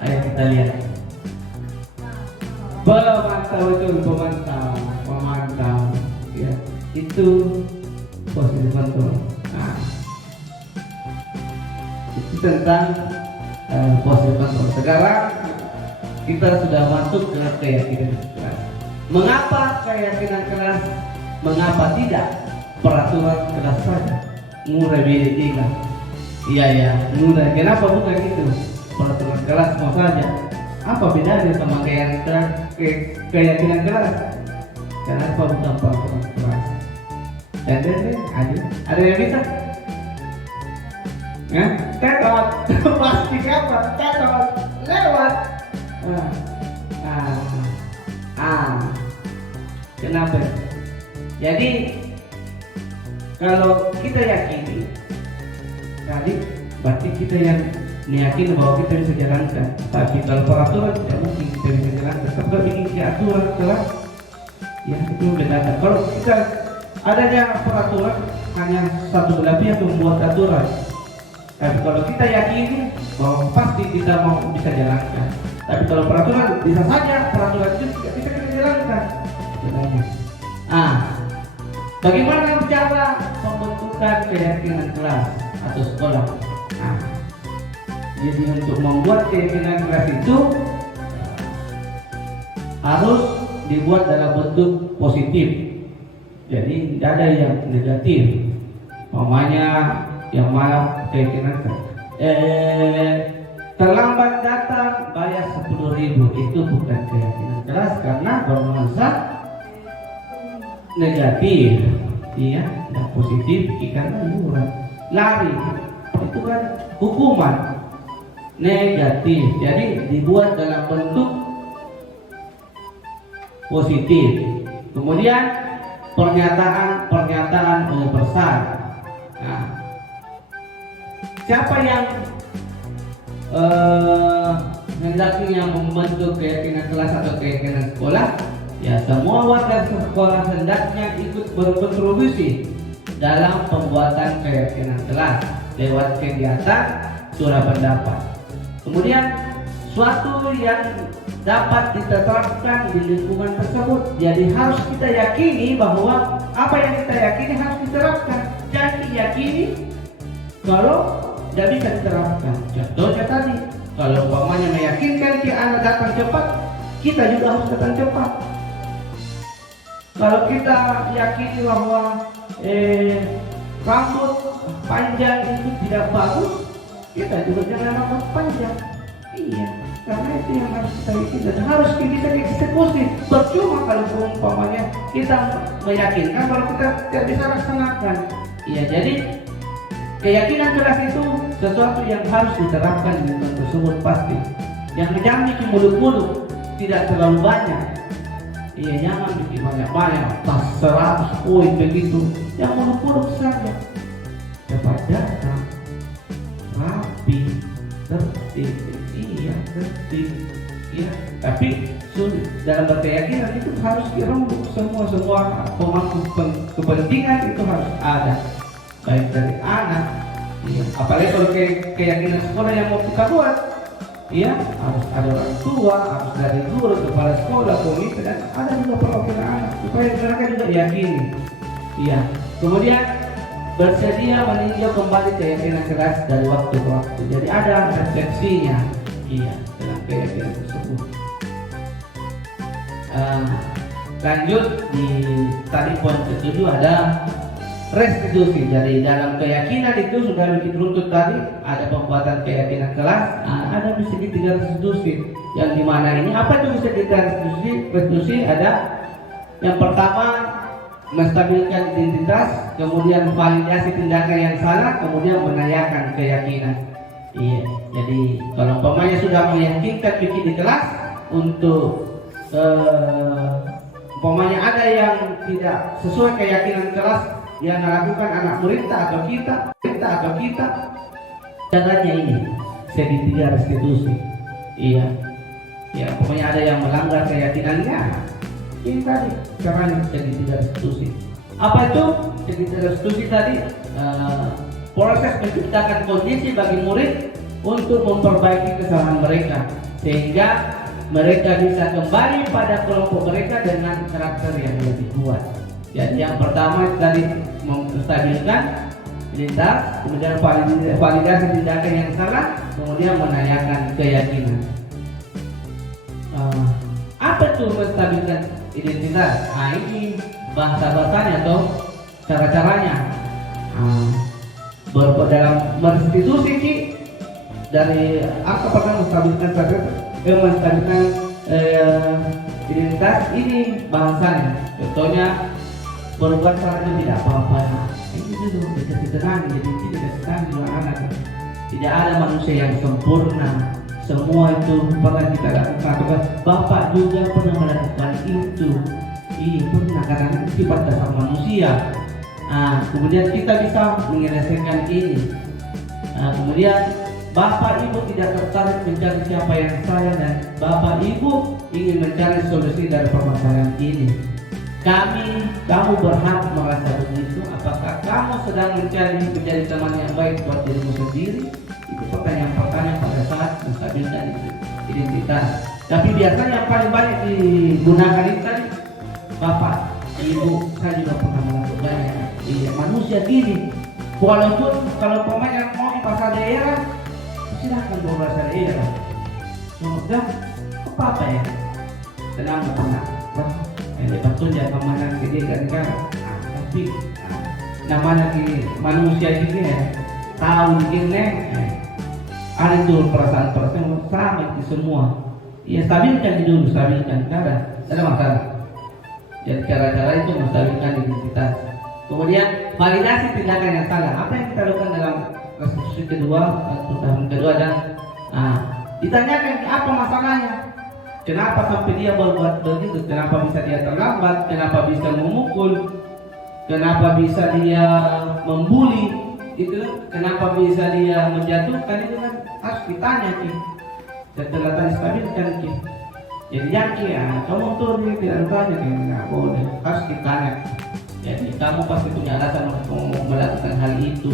Ayo kita lihat. Pemantau. Ya, itu posisi kontrol. Itu tentang posisi kontrol. Sekarang kita sudah masuk ke keyakinan kelas. Mengapa keyakinan kelas? Mengapa tidak peraturan kelas saja? Murah beda tiga. Iya, murah. Kenapa bukan itu? Peraturan kelas mau saja. Apa bedanya sama keyakinan kelas? Kenapa bukan peraturan kelas? Ada yang bisa? Tetot. Pasti apa? Tetot. Lewat. Kenapa? Jadi kalau kita yakini, tadi berarti kita yang meyakini bahwa kita bisa jalankan. Tapi kalau peraturan tidak mungkin kita bisa jalankan. Sebab bikin aturan kelas, ya itu beda. Kalau kita adanya peraturan hanya satu belah pihak membuat aturan. Tapi kalau kita yakini bahwa pasti kita mau bisa jalankan. Tapi kalau peraturan bisa saja peraturan itu tidak bisa kita jalankan. Bagaimana cara pembentukan keyakinan kelas atau sekolah? Jadi untuk membuat keyakinan kelas itu harus dibuat dalam bentuk positif. Jadi tidak ada yang negatif. Mamanya yang mana keyakinan kelas. Terlambat datang bayar 10.000 itu bukan keyakinan kelas karena bernuansa negatif. Iya, yang positif ikan murah. Lari itu kan hukuman negatif. Jadi dibuat dalam bentuk positif. Kemudian pernyataan universal. Siapa yang hendaknya membentuk keyakinan kelas atau keyakinan sekolah? Ya, semua warga sekolah hendaknya ikut berkontribusi dalam pembuatan keyakinan kelas lewat kegiatan surah pendapat. Kemudian suatu yang dapat diterapkan di lingkungan tersebut. Jadi harus kita yakini bahwa apa yang kita yakini harus diterapkan. Jangan diyakini kalau tidak bisa diterapkan. Contohnya tadi, kalau umpamanya meyakinkan si anak datang cepat, kita juga harus datang cepat. Kalau kita yakini bahwa rambut panjang itu tidak bagus, kita juga jangan rambut panjang. Iya, karena itu yang harus kita yakini dan harus bisa dieksekusi. Percuma kalau umpamanya kita meyakinkan kalau kita tidak bisa laksanakan. Iya, jadi keyakinan keras itu sesuatu yang harus diterapkan di lingkungan tersebut pasti. Yang jangan bikin muluk-muluk, tidak terlalu banyak. Iya, jangan bikin banyak-banyak, tas 100 poin begitu. Yang muluk-muluk saja. Cepat datang, rapi, tertib. Iya, tertib. Iya, tapi dalam berkeyakinan itu harus dirembuk semua pemangku kepentingan itu harus ada. Baik dari anak, ya. Apalagi kalau keyakinan sekolah yang mau kita buat, ya harus ada orang tua, harus dari guru, kepala sekolah, komite, dan ada juga perwakilan anak supaya mereka juga yakini. Ya, kemudian bersedia meninjau kembali keyakinan keras dari waktu ke waktu. Jadi ada refleksinya, iya, dalam keyakinan tersebut. Lanjut di tadi poin ke-7 ada restitusi. Jadi dalam keyakinan itu sudah dituntut tadi ada pembuatan keyakinan kelas, ada segitiga restitusi. Yang dimana ini apa itu segitiga restitusi? Restitusi ada yang pertama menstabilkan identitas, kemudian validasi tindakan yang salah, kemudian menayakan keyakinan. Iya. Jadi kalau umpamanya sudah meyakinkan bikin di kelas untuk umpamanya ada yang tidak sesuai keyakinan kelas yang melakukan anak murid atau kita, caranya ini segitiga restitusi. Iya, ya pokoknya ada yang melanggar keyakinannya. Ini tadi caranya segitiga restitusi. Apa itu segitiga restitusi tadi? Proses menciptakan kondisi bagi murid untuk memperbaiki kesalahan mereka sehingga mereka bisa kembali pada kelompok mereka dengan karakter yang lebih kuat. Jadi yang pertama tadi menstabilkan identitas, kemudian validasi tindakan yang salah, kemudian menanyakan keyakinan. Apa itu menstabilkan identitas? Ini bahasa-bahasanya atau cara-caranya. Dalam restitusi dari apa pertama menstabilkan identitas ini bahasanya. Contohnya berbuat salah itu tidak apa-apa. Ini juga bisa ditenangi, jadi tidak ditenangi dengan anak. Tidak ada manusia yang sempurna. Semua itu pernah kita lakukan. Bapak juga pernah melakukan itu. Iya pernah, karena itu sifat dasar manusia. Kemudian kita bisa menyelesaikan ini. Kemudian Bapak Ibu tidak tertarik mencari siapa yang salah dan Bapak Ibu ingin mencari solusi dari permasalahan ini. Kamu berhak merasa begitu. Apakah kamu sedang mencari menjadi teman yang baik buat dirimu sendiri? Itu pertanyaan pertama pada saat menstabilkan identitas. Tapi biasanya yang paling banyak digunakan itu tadi Bapak, Ibu, saya juga pernah melakukannya. Iya, manusia gini. Walaupun kalau pemain mau di pasar daerah, silahkan bawa bahasa daerah. Semoga apa ya? Tenang benar. Betul ya kemana gede kan? Tapi namanya manusia juga ya. Tahu gini, ada tuh perasaan sama itu semua. Ya stabilkan dulu, stabilkan cara. Ada masalah. Jadi cara-cara itu menstabilkan identitas. Kemudian validasi tindakan yang salah. Apa yang kita lakukan dalam restitusi kedua atau tahun kedua dan ditanyakan apa masalahnya. Kenapa sampai dia berbuat begitu? Kenapa bisa dia terlambat? Kenapa bisa memukul? Kenapa bisa dia membuli? Itu kenapa bisa dia menjatuhkan? Itu kan harus ditanya. Setelah tadi stabilkan. Jadi yakin ya, kamu tuh ini tidak tanya, nggak boleh, harus ditanya. Jadi kamu pasti punya alasan untuk melakukan hal itu.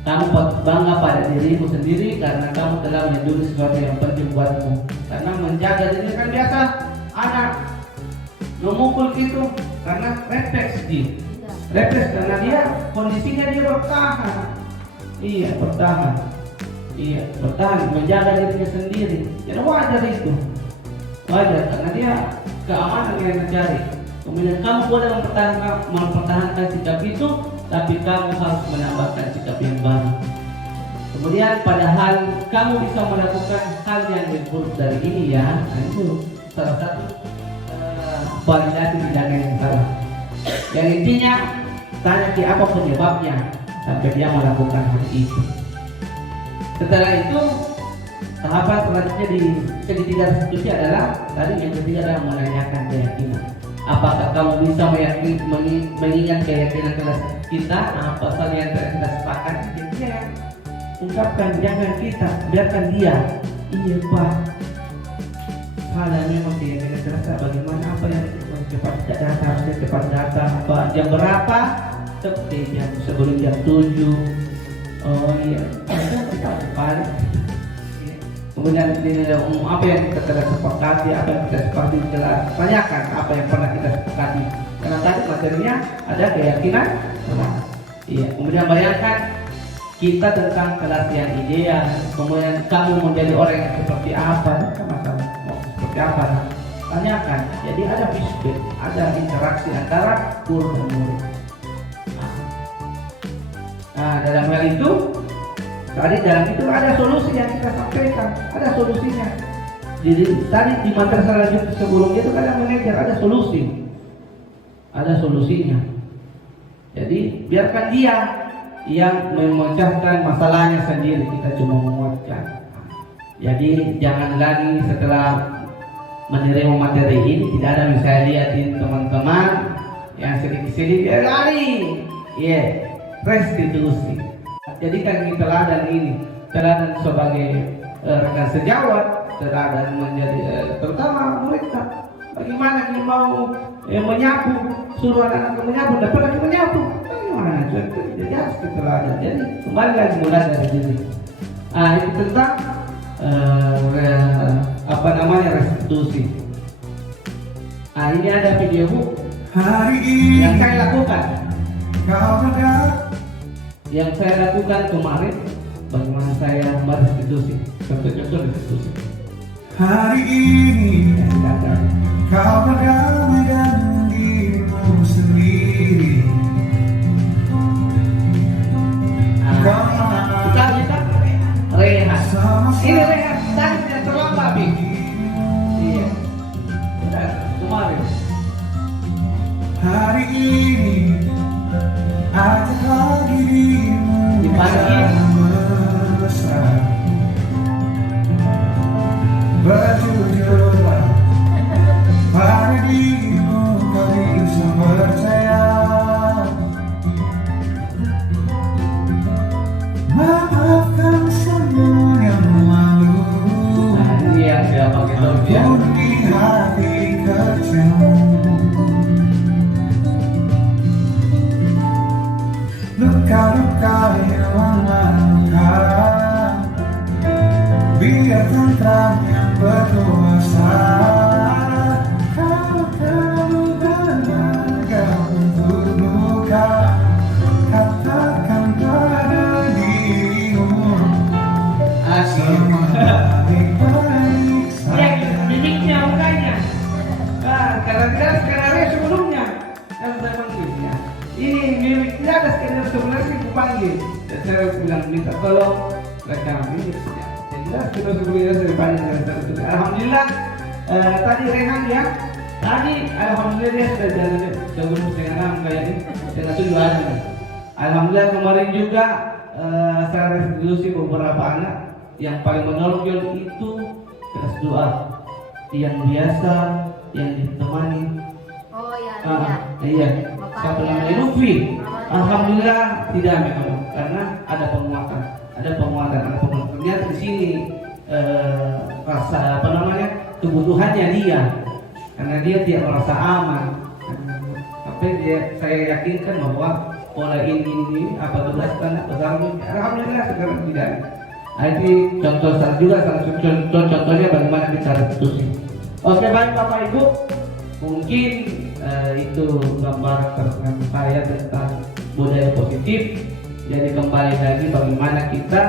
Kamu bangga pada dirimu sendiri karena kamu telah menjadi sesuatu yang penting buatmu. Karena menjaga diri kan biasa anak memukul itu karena refleks dia. Refleks karena dia kondisinya dia bertahan. Iya bertahan. Iya bertahan menjaga dirinya sendiri. Jadi wajar itu. Wajar karena dia keamanan yang mencari. Kemudian kamu boleh mempertahankan sikap itu, tapi kamu harus menambahkan sikap yang baru. Kemudian padahal kamu bisa melakukan hal yang lebih buruk dari ini ya, itu salah satu validasi tindakan yang salah. Yang intinya tanya dia apa penyebabnya sampai dia melakukan hal itu. Setelah itu tahapan selanjutnya di segitiga restitusi adalah tadi yang ketiga adalah menanyakan keyakinan. Apakah kamu bisa mengingat keyakinan kelas kita? Apa saja yang kita sepakat? Jadi ya, ungkapkan, jangan kita, biarkan dia. Iya Pak, salah memang keyakinan kelas. Bagaimana apa yang cepat datang harusnya cepat datang. Apa jam berapa? Seperti jam sebelum jam 7. Oh iya, kita balik. Kemudian apa yang kita telah sepakati, apa yang kita sepakati jelas. Tanyakan apa yang pernah kita sepakati. Karena tadi materinya ada keyakinan. Iya. Kemudian bayangkan kita tentang kelas yang ideal. Kemudian kamu menjadi orang yang seperti apa? Masalah seperti apa? Tanyakan. Jadi ada feedback, ada interaksi antara guru dan murid. Nah, dalam hal itu tadi dalam itu ada solusi yang kita sampaikan, ada solusinya. Jadi tadi di materi selanjutnya sebelumnya itu ada manajer, ada solusi, ada solusinya. Jadi biarkan dia yang memecahkan masalahnya sendiri, kita cuma menguatkan. Jadi jangan lagi setelah menerima materi ini tidak ada misalnya lihatin teman-teman yang sedikit-sedikit lari, restitusi. Jadikan ini teladan sebagai rekan sejawat, teladan menjadi terutama mereka. Bagaimana dia mau menyapu, suruh anak-anak menyapu, dapat lagi menyapu. Bagaimana? Jadi harus teladan. Jadi kembali lagi mulai dari diri. Itu tentang restitusi. Ini ada video yang saya lakukan. Yang saya lakukan kemarin, bagaimana saya merestitusi, contoh-contoh restitusi. Hari ini kau berdamai dengan dirimu sendiri. Kita rehat. Ini rehat tadi tidak terlambat, Bi. Iya. Kemarin. Hari ini ajaklah dirimu besar. Berjujurlah pada dirimu, kau bisa percaya. Maafkan semua yang lalu. Walaupun di hati kecil. Luka-luka yang mengangkat, biar tentram yang berkuasa. Kau terluka untuk luka, katakan pada dirimu semua baik-baik saja. Mimiknya mukanya. Karena skenario sebelumnya yang saya panggilnya. Ini mimik tidak ada skenario sebenarnya aku panggil. Dan saya bilang minta tolong rekam ini. Yang jelas kita sebelumnya saya panggil dari satu. Alhamdulillah tadi Rehan ya. Tadi alhamdulillah dia sudah jalan sebelum setengah 6 kayak ini. Setengah 7 aja. Alhamdulillah kemarin juga saya restitusi beberapa anak. Yang paling menonjol itu kelas doa yang biasa yang ditemani. Oh ya, iya. Siapa namanya Lutfi? Alhamdulillah tidak memang karena ada penguatan. Ternyata di sini rasa kebutuhannya dia, karena dia tidak merasa aman. Tapi saya yakinkan bahwa pola ini apabila anak besar alhamdulillah sekarang tidak. Ini contoh juga salah satu contohnya bagaimana kita restitusi. Oke, baik Bapak Ibu, mungkin itu gambaran saya tentang budaya positif. Jadi kembali lagi bagaimana kita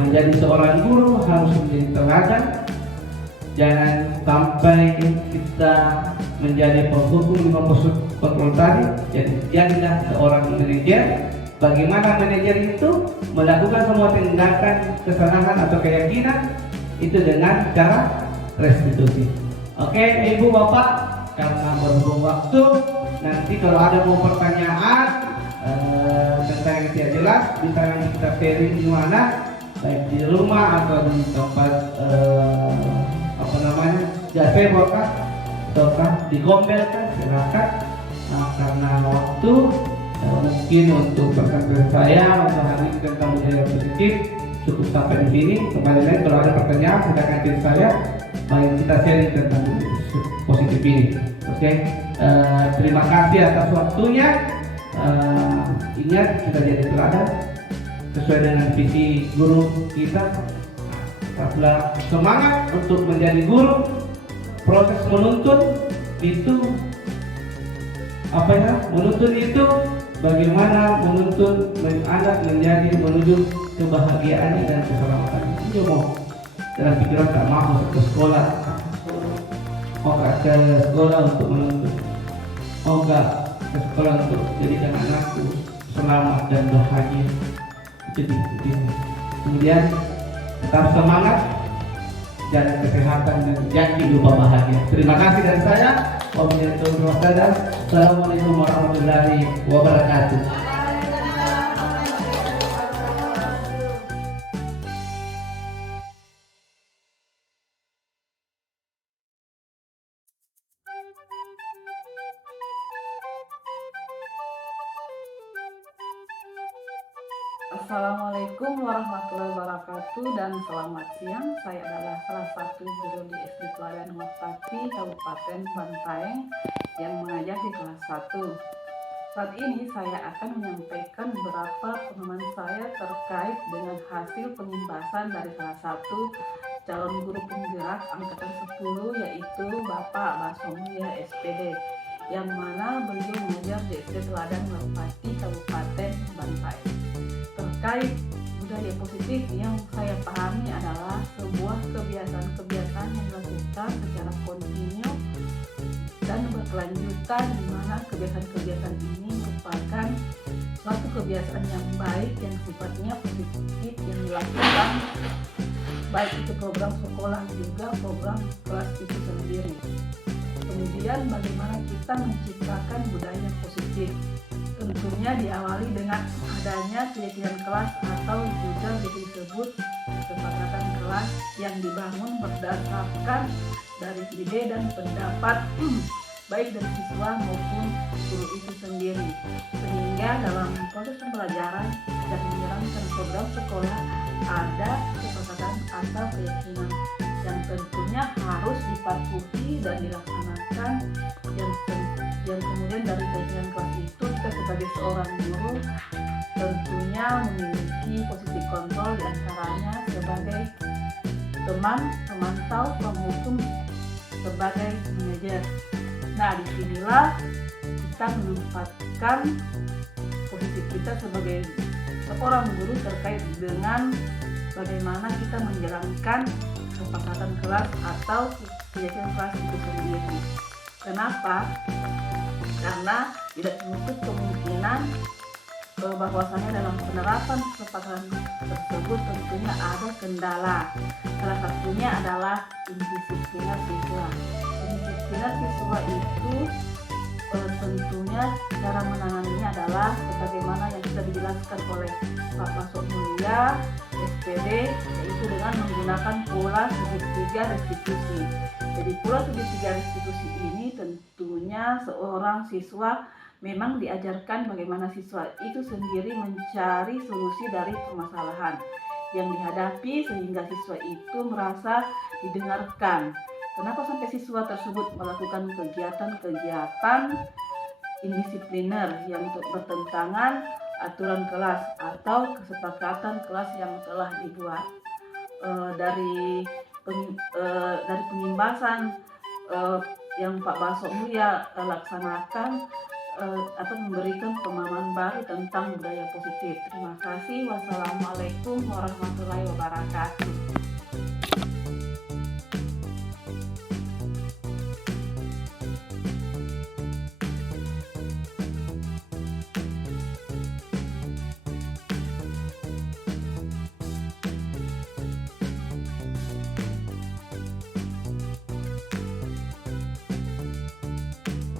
menjadi seorang guru harus menjadi teladan. Jangan sampai kita menjadi penghukum kontrol tadi. Jadi jadilah seorang manajer. Bagaimana manajer itu melakukan semua tindakan kesalahan atau keyakinan itu dengan cara restitusi. Oke, Ibu Bapak, karena berhubung waktu, nanti kalau ada mau pertanyaan tentang yang tidak jelas, bisa kita sharing di mana, baik di rumah atau di tempat jasa ataukah di Gombel kan, silakan. Nah, karena waktu mungkin untuk perkataan saya untuk hari ini tentang budaya positif cukup sampai di sini. Kembali lagi kalau ada pertanyaan silakan chat saya. Mari kita sharing tentang positif ini. Oke, terima kasih atas waktunya. Ingat kita jadi teladan sesuai dengan visi guru kita. Tetaplah semangat untuk menjadi guru. Proses menuntun itu menuntun itu bagaimana menuntun anak menjadi menuju kebahagiaan dan keselamatan. Ini mau dalam pikiran tak mau ke sekolah, ke sekolah untuk menuntun, ke sekolah untuk jadikan anakku selamat dan bahagia. Itu. Kemudian tetap semangat, jaga kesehatan dan janji lupa bahagia. Terima kasih dari saya. Assalamualaikum warahmatullahi wabarakatuh. Assalamualaikum warahmatullahi wabarakatuh dan selamat siang. Saya adalah salah satu guru di SD Teladan Merpati, Kabupaten Bantaeng yang mengajar di kelas 1. Saat ini saya akan menyampaikan beberapa pengalaman saya terkait dengan hasil pengimbasan dari salah satu calon guru penggerak angkatan 10, yaitu Bapak Basomia SPD, yang mana beliau mengajar di SD Teladan Merpati, Kabupaten Bantaeng. Terkait budaya positif yang saya pahami adalah sebuah kebiasaan-kebiasaan yang dilakukan secara kontinu dan berkelanjutan, di mana kebiasaan-kebiasaan ini merupakan suatu kebiasaan yang baik yang sifatnya positif yang dilakukan baik itu program sekolah juga program kelas itu sendiri. Kemudian bagaimana kita menciptakan budaya positif? Tentunya diawali dengan adanya keyakinan kelas atau juga disebut kesepakatan kelas yang dibangun berdasarkan dari ide dan pendapat baik dari siswa maupun guru itu sendiri, sehingga dalam proses pembelajaran dan menjalankan program sekolah ada kesepakatan atau keyakinan yang tentunya harus dipatuhi dan dilaksanakan, yang kemudian dari keyakinan kelas itu kita sebagai seorang guru tentunya memiliki posisi kontrol, diantaranya sebagai teman, pemantau, penghukum, sebagai manajer. Nah, disinilah kita menempatkan posisi kita sebagai seorang guru terkait dengan bagaimana kita menjalankan kesepakatan kelas atau keyakinan kelas itu sendiri. Kenapa? Karena tidak menutup kemungkinan bahwasannya dalam penerapan kesepakatan tersebut tentunya ada kendala. Salah satunya adalah indisipliner siswa. Indisipliner siswa itu tentunya cara menanganinya adalah sebagaimana yang sudah dijelaskan oleh Pak Masuk Mulia SPD, yaitu dengan menggunakan pola segitiga restitusi. Jadi pola segitiga restitusi ini tentunya seorang siswa memang diajarkan bagaimana siswa itu sendiri mencari solusi dari permasalahan yang dihadapi sehingga siswa itu merasa didengarkan. Kenapa sampai siswa tersebut melakukan kegiatan-kegiatan indisipliner yang bertentangan aturan kelas atau kesepakatan kelas yang telah dibuat. Dari pengimbasan yang Pak Baso Mulia laksanakan akan memberikan pemahaman baru tentang budaya positif. Terima kasih. Wassalamualaikum warahmatullahi wabarakatuh.